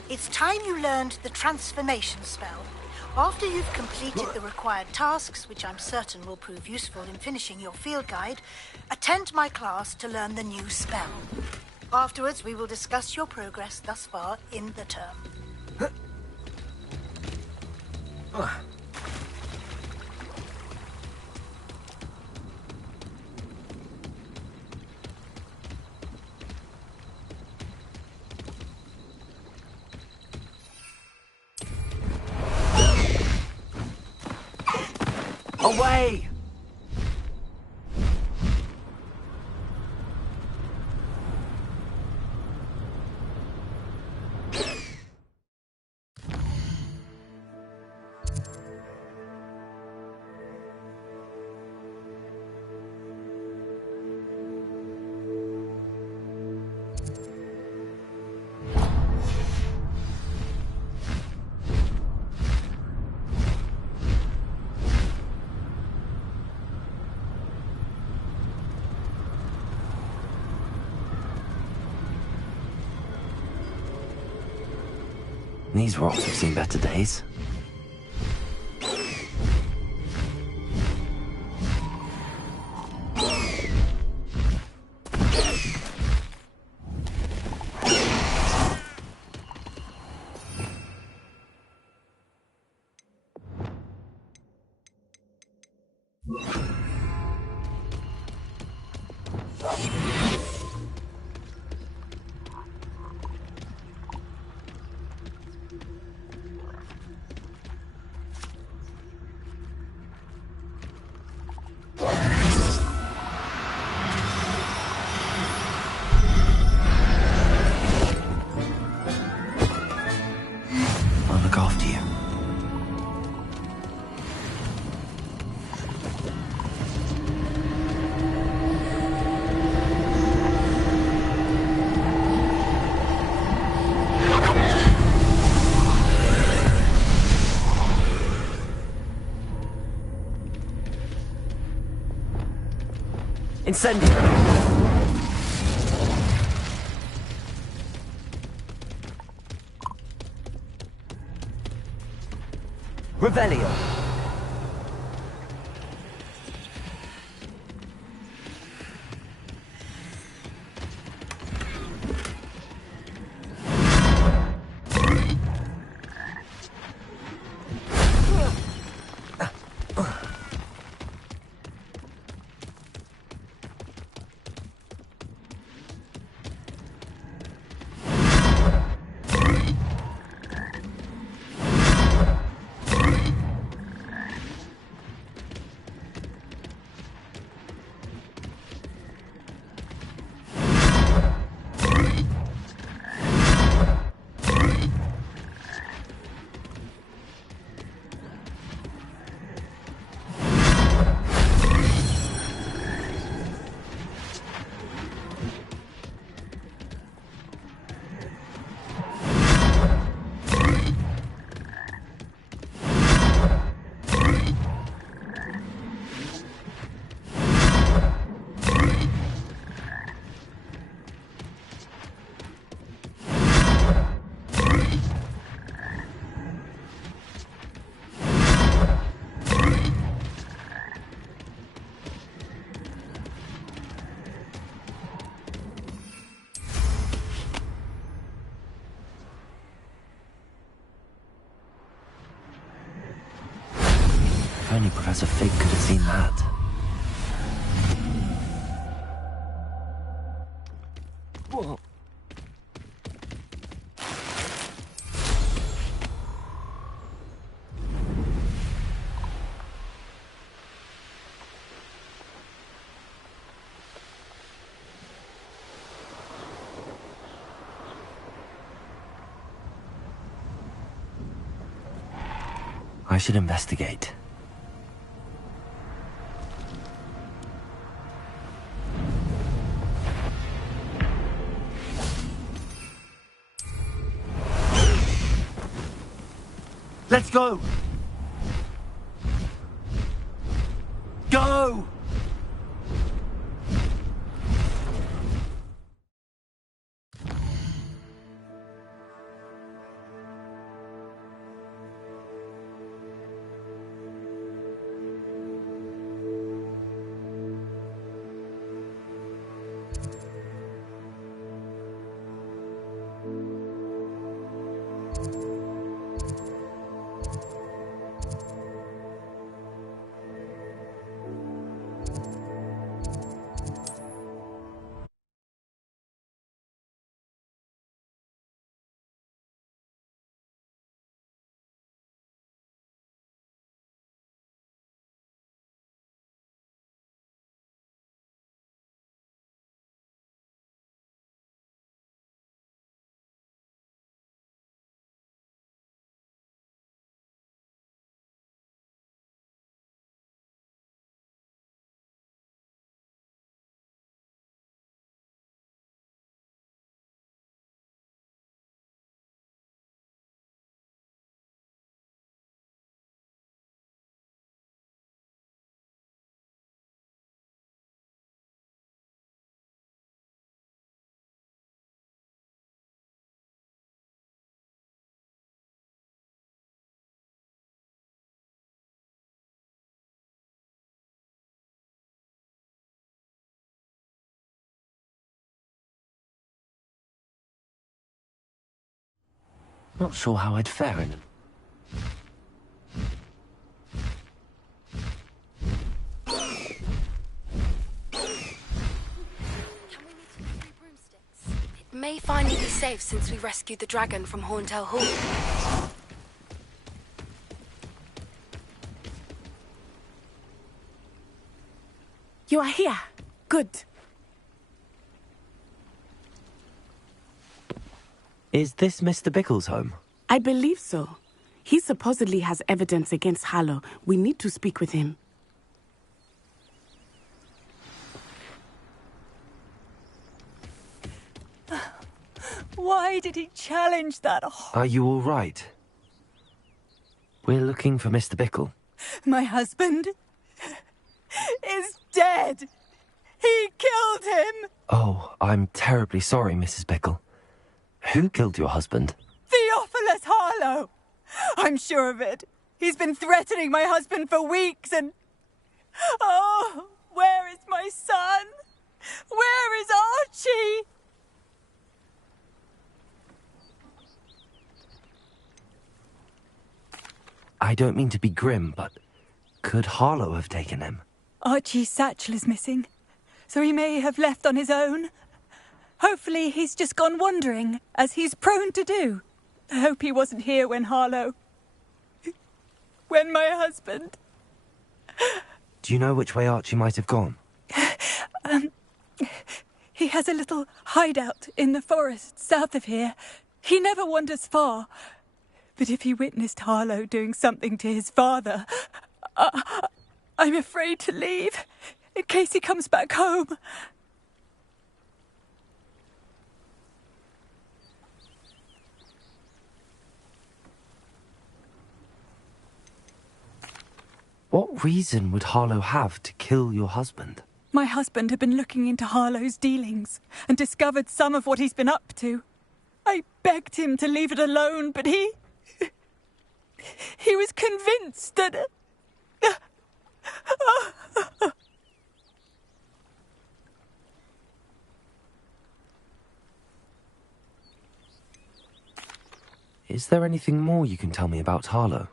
It's time you learned the transformation spell. After you've completed the required tasks, which I'm certain will prove useful in finishing your field guide, attend my class to learn the new spell. Afterwards, we will discuss your progress thus far in the term. Away! These rocks have seen better days. I'll look after you. Incendio! Revelio! Professor Fig could have seen that. Whoa. I should investigate. Let's go! Go! Not sure how I'd fare in them. It may finally be safe since we rescued the dragon from Horntail Hall. You are here. Good. Is this Mr. Bickle's home? I believe so. He supposedly has evidence against Harlow. We need to speak with him. Why did he challenge that? Are you all right? We're looking for Mr. Bickle. My husband is dead. He killed him. Oh, I'm terribly sorry, Mrs. Bickle. Who killed your husband? Theophilus Harlow. I'm sure of it. He's been threatening my husband for weeks and... Oh, where is my son? Where is Archie? I don't mean to be grim, but could Harlow have taken him? Archie's satchel is missing, so he may have left on his own. Hopefully he's just gone wandering, as he's prone to do. I hope he wasn't here when my husband... Do you know which way Archie might have gone? He has a little hideout in the forest south of here. He never wanders far. But if he witnessed Harlow doing something to his father, I'm afraid to leave, in case he comes back home. What reason would Harlow have to kill your husband? My husband had been looking into Harlow's dealings and discovered some of what he's been up to. I begged him to leave it alone, but he was convinced that... Is there anything more you can tell me about Harlow?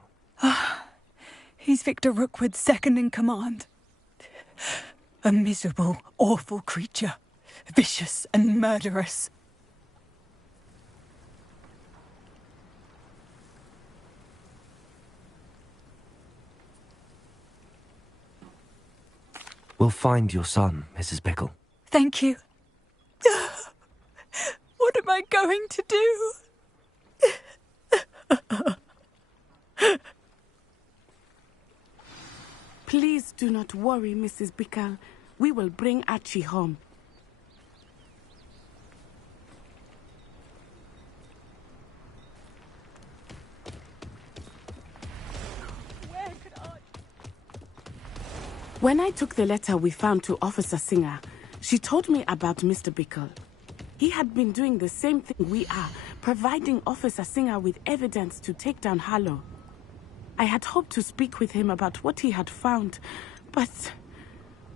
He's He's Victor Rookwood's second in command. A miserable, awful creature. Vicious and murderous. We'll find your son, Mrs. Pickle. Thank you. What am I going to do? Please do not worry, Mrs. Pickle. We will bring Archie home. When I took the letter we found to Officer Singer, she told me about Mr. Pickle. He had been doing the same thing we are, providing Officer Singer with evidence to take down Harlow. I had hoped to speak with him about what he had found, but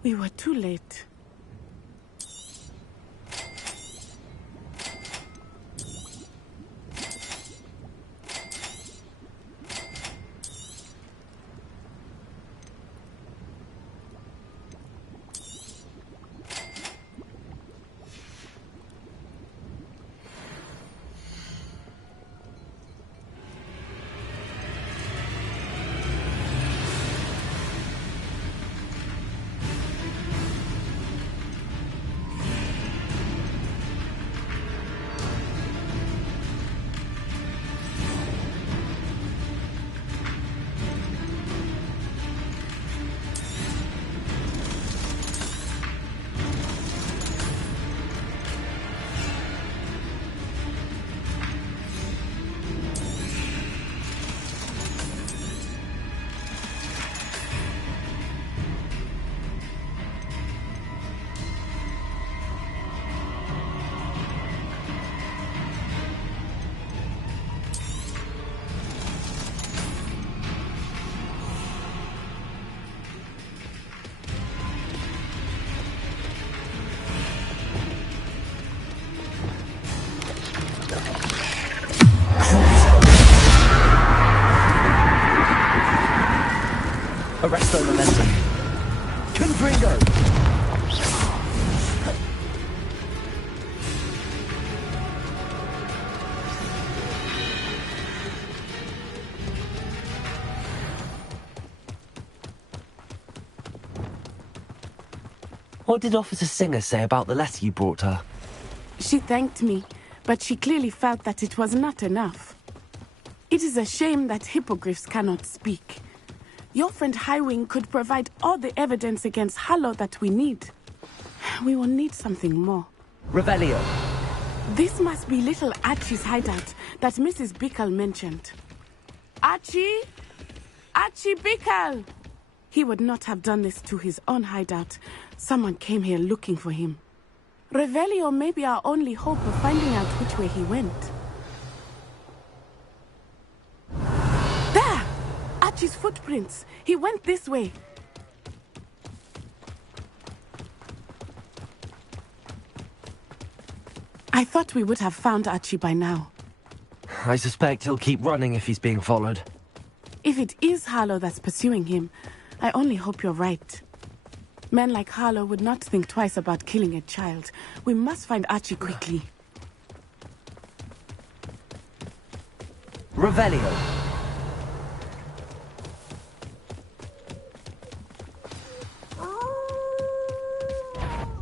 we were too late. Arresto momentum. Confringo! What did Officer Singer say about the letter you brought her? She thanked me, but she clearly felt that it was not enough. It is a shame that hippogriffs cannot speak. Your friend Highwing could provide all the evidence against Harlow that we need. We will need something more. Revelio. This must be little Archie's hideout that Mrs. Bickle mentioned. Archie? Archie Bickle! He would not have done this to his own hideout. Someone came here looking for him. Revelio may be our only hope of finding out which way he went. There! Archie's footprints. He went this way. I thought we would have found Archie by now. I suspect he'll keep running if he's being followed. If it is Harlow that's pursuing him, I only hope you're right. Men like Harlow would not think twice about killing a child. We must find Archie quickly. Revelio.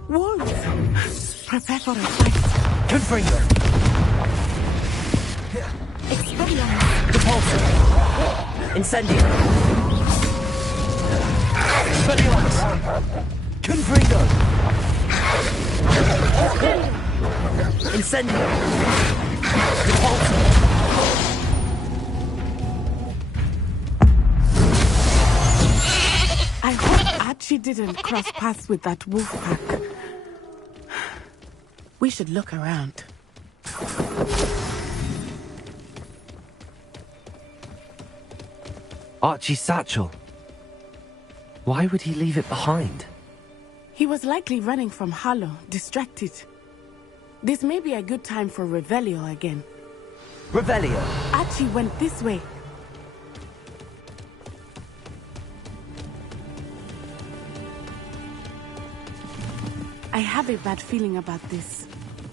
Wolves! Prepare for a fight. Confringo. Expelliarmus. Depulso. Incendio. Expelliarmus. Confringo. Incendio. Depulso. I hope Archie didn't cross paths with that wolf pack. We should look around. Archie's satchel. Why would he leave it behind? He was likely running from Harlow, distracted. This may be a good time for Revelio again. Revelio. Archie went this way. I have a bad feeling about this.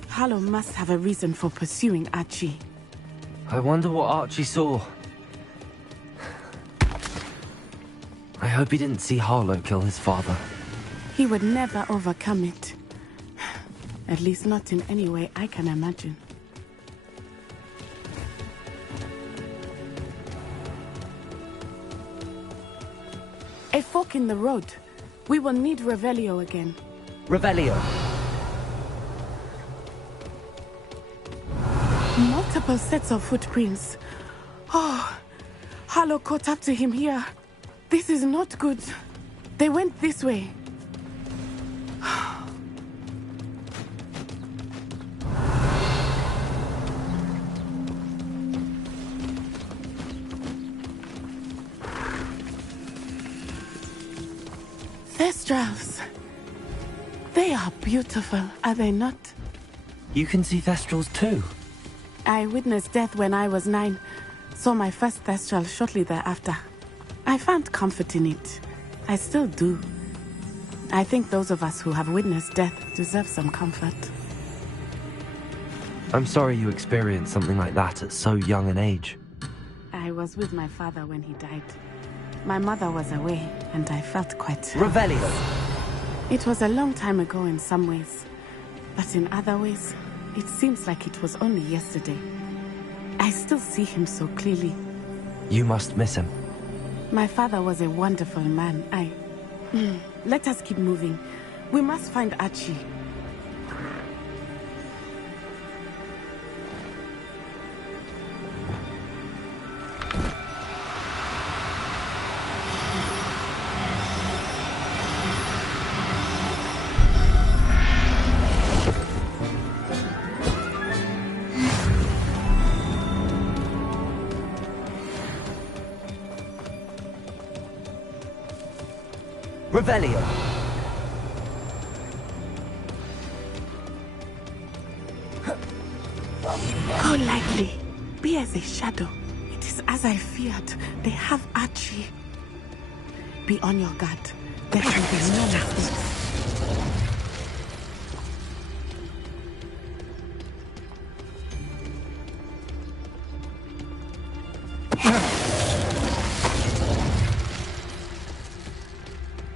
Harlow must have a reason for pursuing Archie. I wonder what Archie saw. I hope he didn't see Harlow kill his father. He would never overcome it. At least not in any way I can imagine. A fork in the road. We will need Revelio again. Revelio. Multiple sets of footprints. Oh, Harlow caught up to him here. This is not good. They went this way. Thestrals. They are beautiful, are they not? You can see Thestrals too. I witnessed death when I was 9. Saw my first Thestral shortly thereafter. I found comfort in it. I still do. I think those of us who have witnessed death deserve some comfort. I'm sorry you experienced something like that at so young an age. I was with my father when he died. My mother was away, and I felt quite... Revelio. It was a long time ago in some ways. But in other ways, it seems like it was only yesterday. I still see him so clearly. You must miss him. My father was a wonderful man. Let us keep moving. We must find Archie. Revelio. Go lightly. Be as a shadow. It is as I feared. They have Archie. Be on your guard. There can be no mistakes.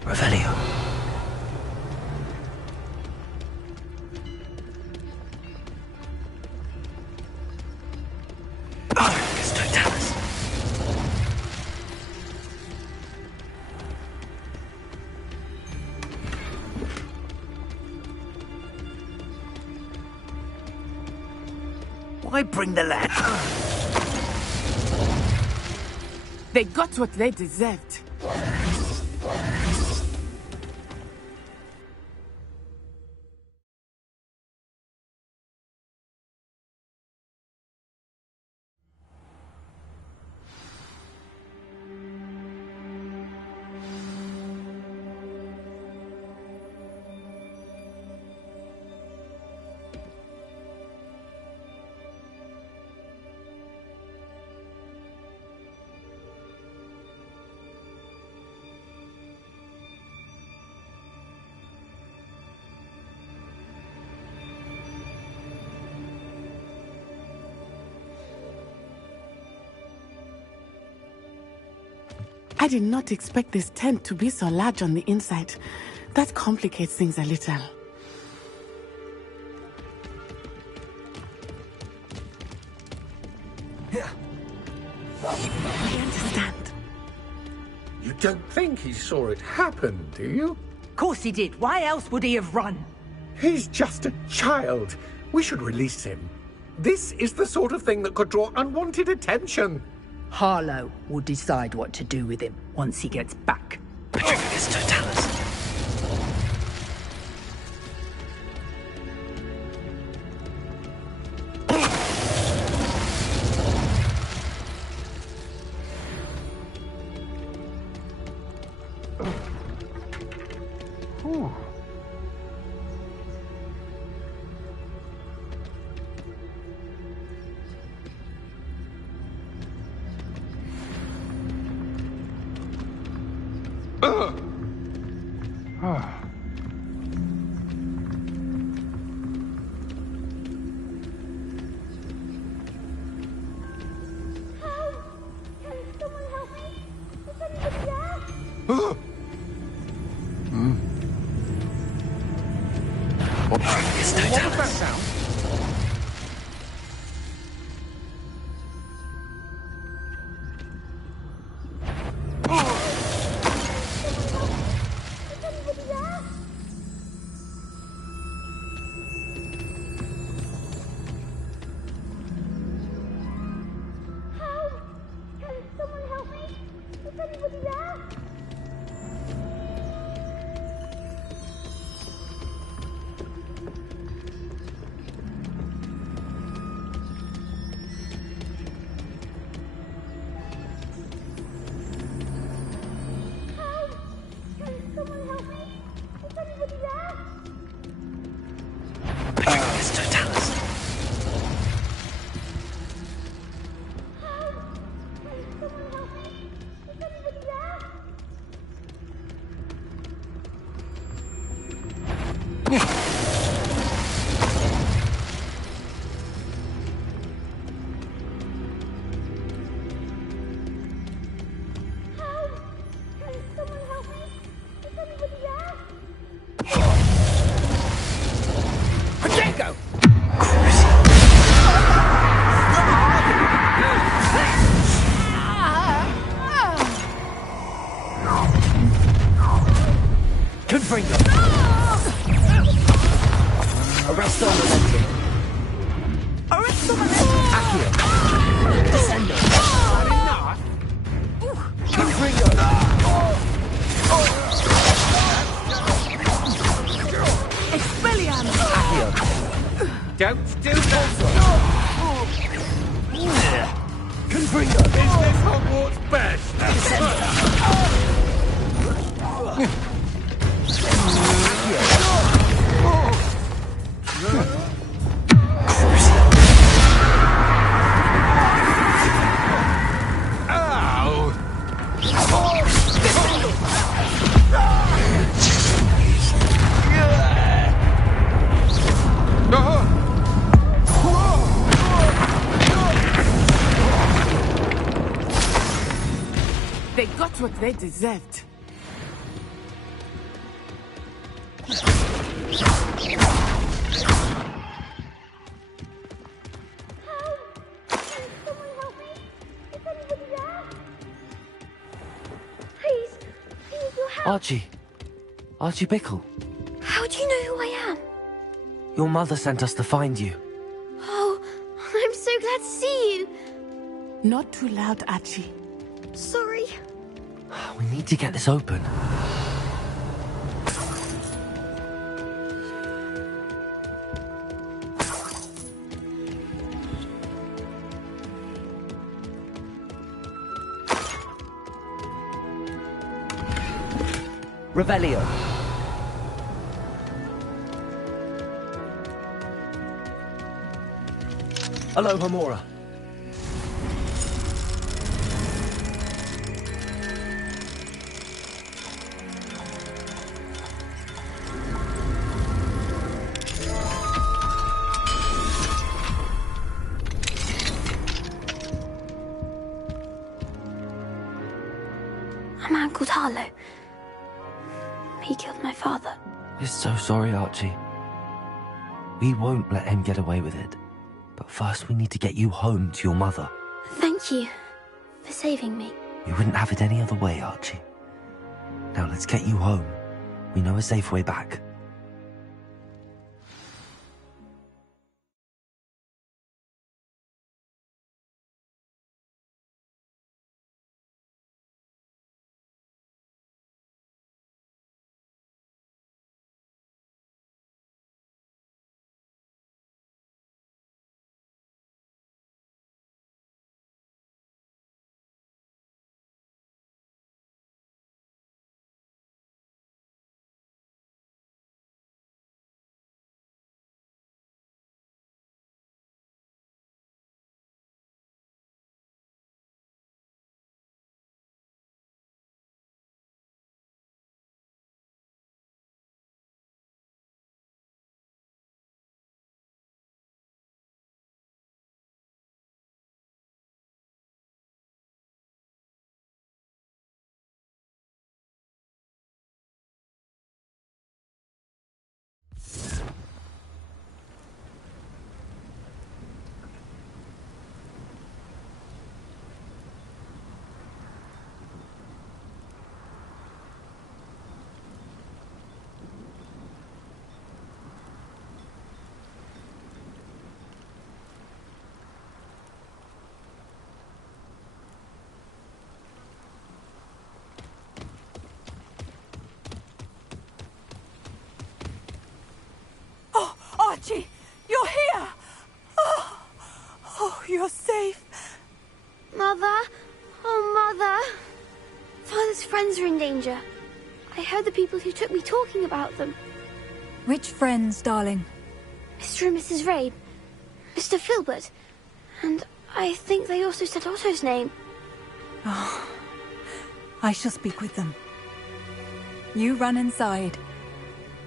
Revelio. Why bring the lad? They got what they deserved. I did not expect this tent to be so large on the inside. That complicates things a little. I understand. You don't think he saw it happen, do you? Of course he did. Why else would he have run? He's just a child. We should release him. This is the sort of thing that could draw unwanted attention. Harlow will decide what to do with him once he gets back. Petrificus Totalis. Ugh! What was that sound? Confringo! Arresto-O-G! Accio! Descendo! Confringo! Expelliarmus! Accio! Don't do that! Confringo! Is this Hogwarts best? They got what they deserved. Archie. Archie Bickle. How do you know who I am? Your mother sent us to find you. Oh, I'm so glad to see you. Not too loud, Archie. Sorry. We need to get this open. Revelio! Aloha Mora! I'm Uncle Harlow. He killed my father. We're so sorry, Archie. We won't let him get away with it. But first we need to get you home to your mother. Thank you for saving me. We wouldn't have it any other way, Archie. Now let's get you home. We know a safe way back. you're safe. Mother? Oh, Mother! Father's friends are in danger. I heard the people who took me talking about them. Which friends, darling? Mr. and Mrs. Rabe, Mr. Filbert, and I think they also said Otto's name. Oh, I shall speak with them. You run inside.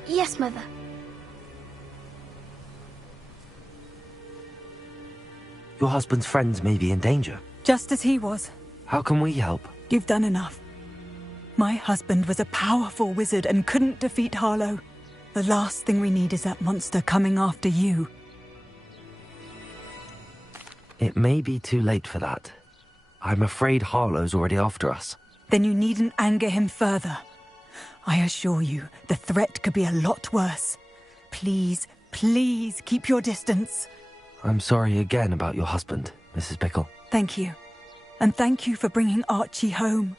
Yes, Mother. Your husband's friends may be in danger. Just as he was. How can we help? You've done enough. My husband was a powerful wizard and couldn't defeat Harlow. The last thing we need is that monster coming after you. It may be too late for that. I'm afraid Harlow's already after us. Then you needn't anger him further. I assure you, the threat could be a lot worse. Please, please keep your distance. I'm sorry again about your husband, Mrs. Bickle. Thank you. And thank you for bringing Archie home.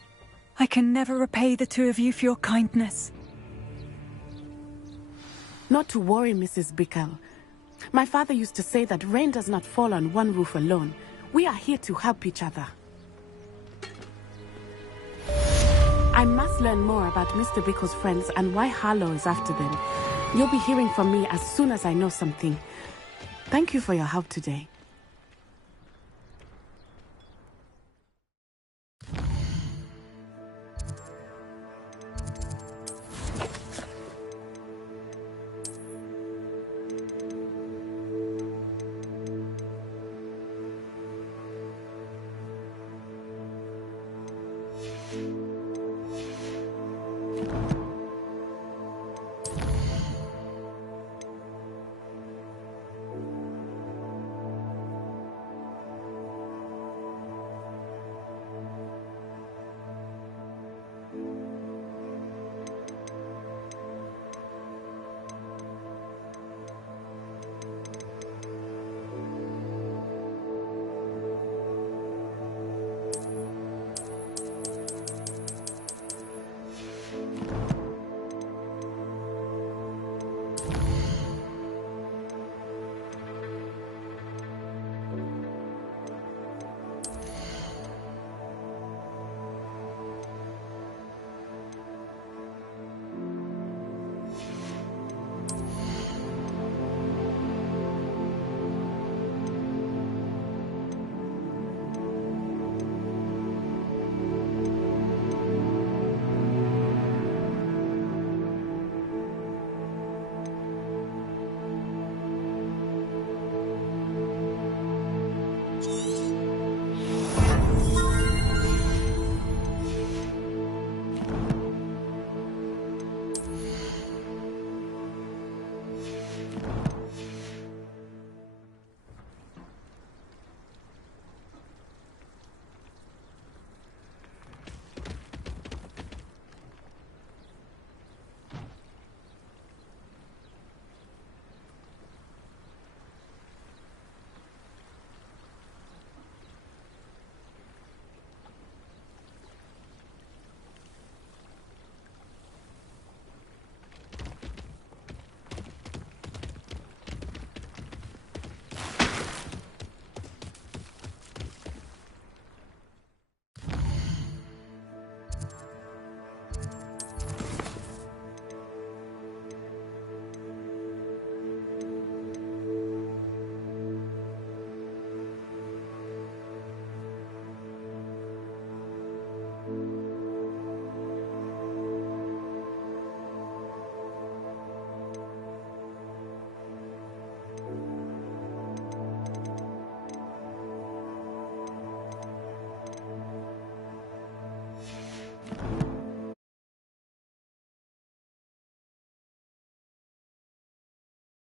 I can never repay the two of you for your kindness. Not to worry, Mrs. Bickle. My father used to say that rain does not fall on one roof alone. We are here to help each other. I must learn more about Mr. Bickle's friends and why Harlow is after them. You'll be hearing from me as soon as I know something. Thank you for your help today.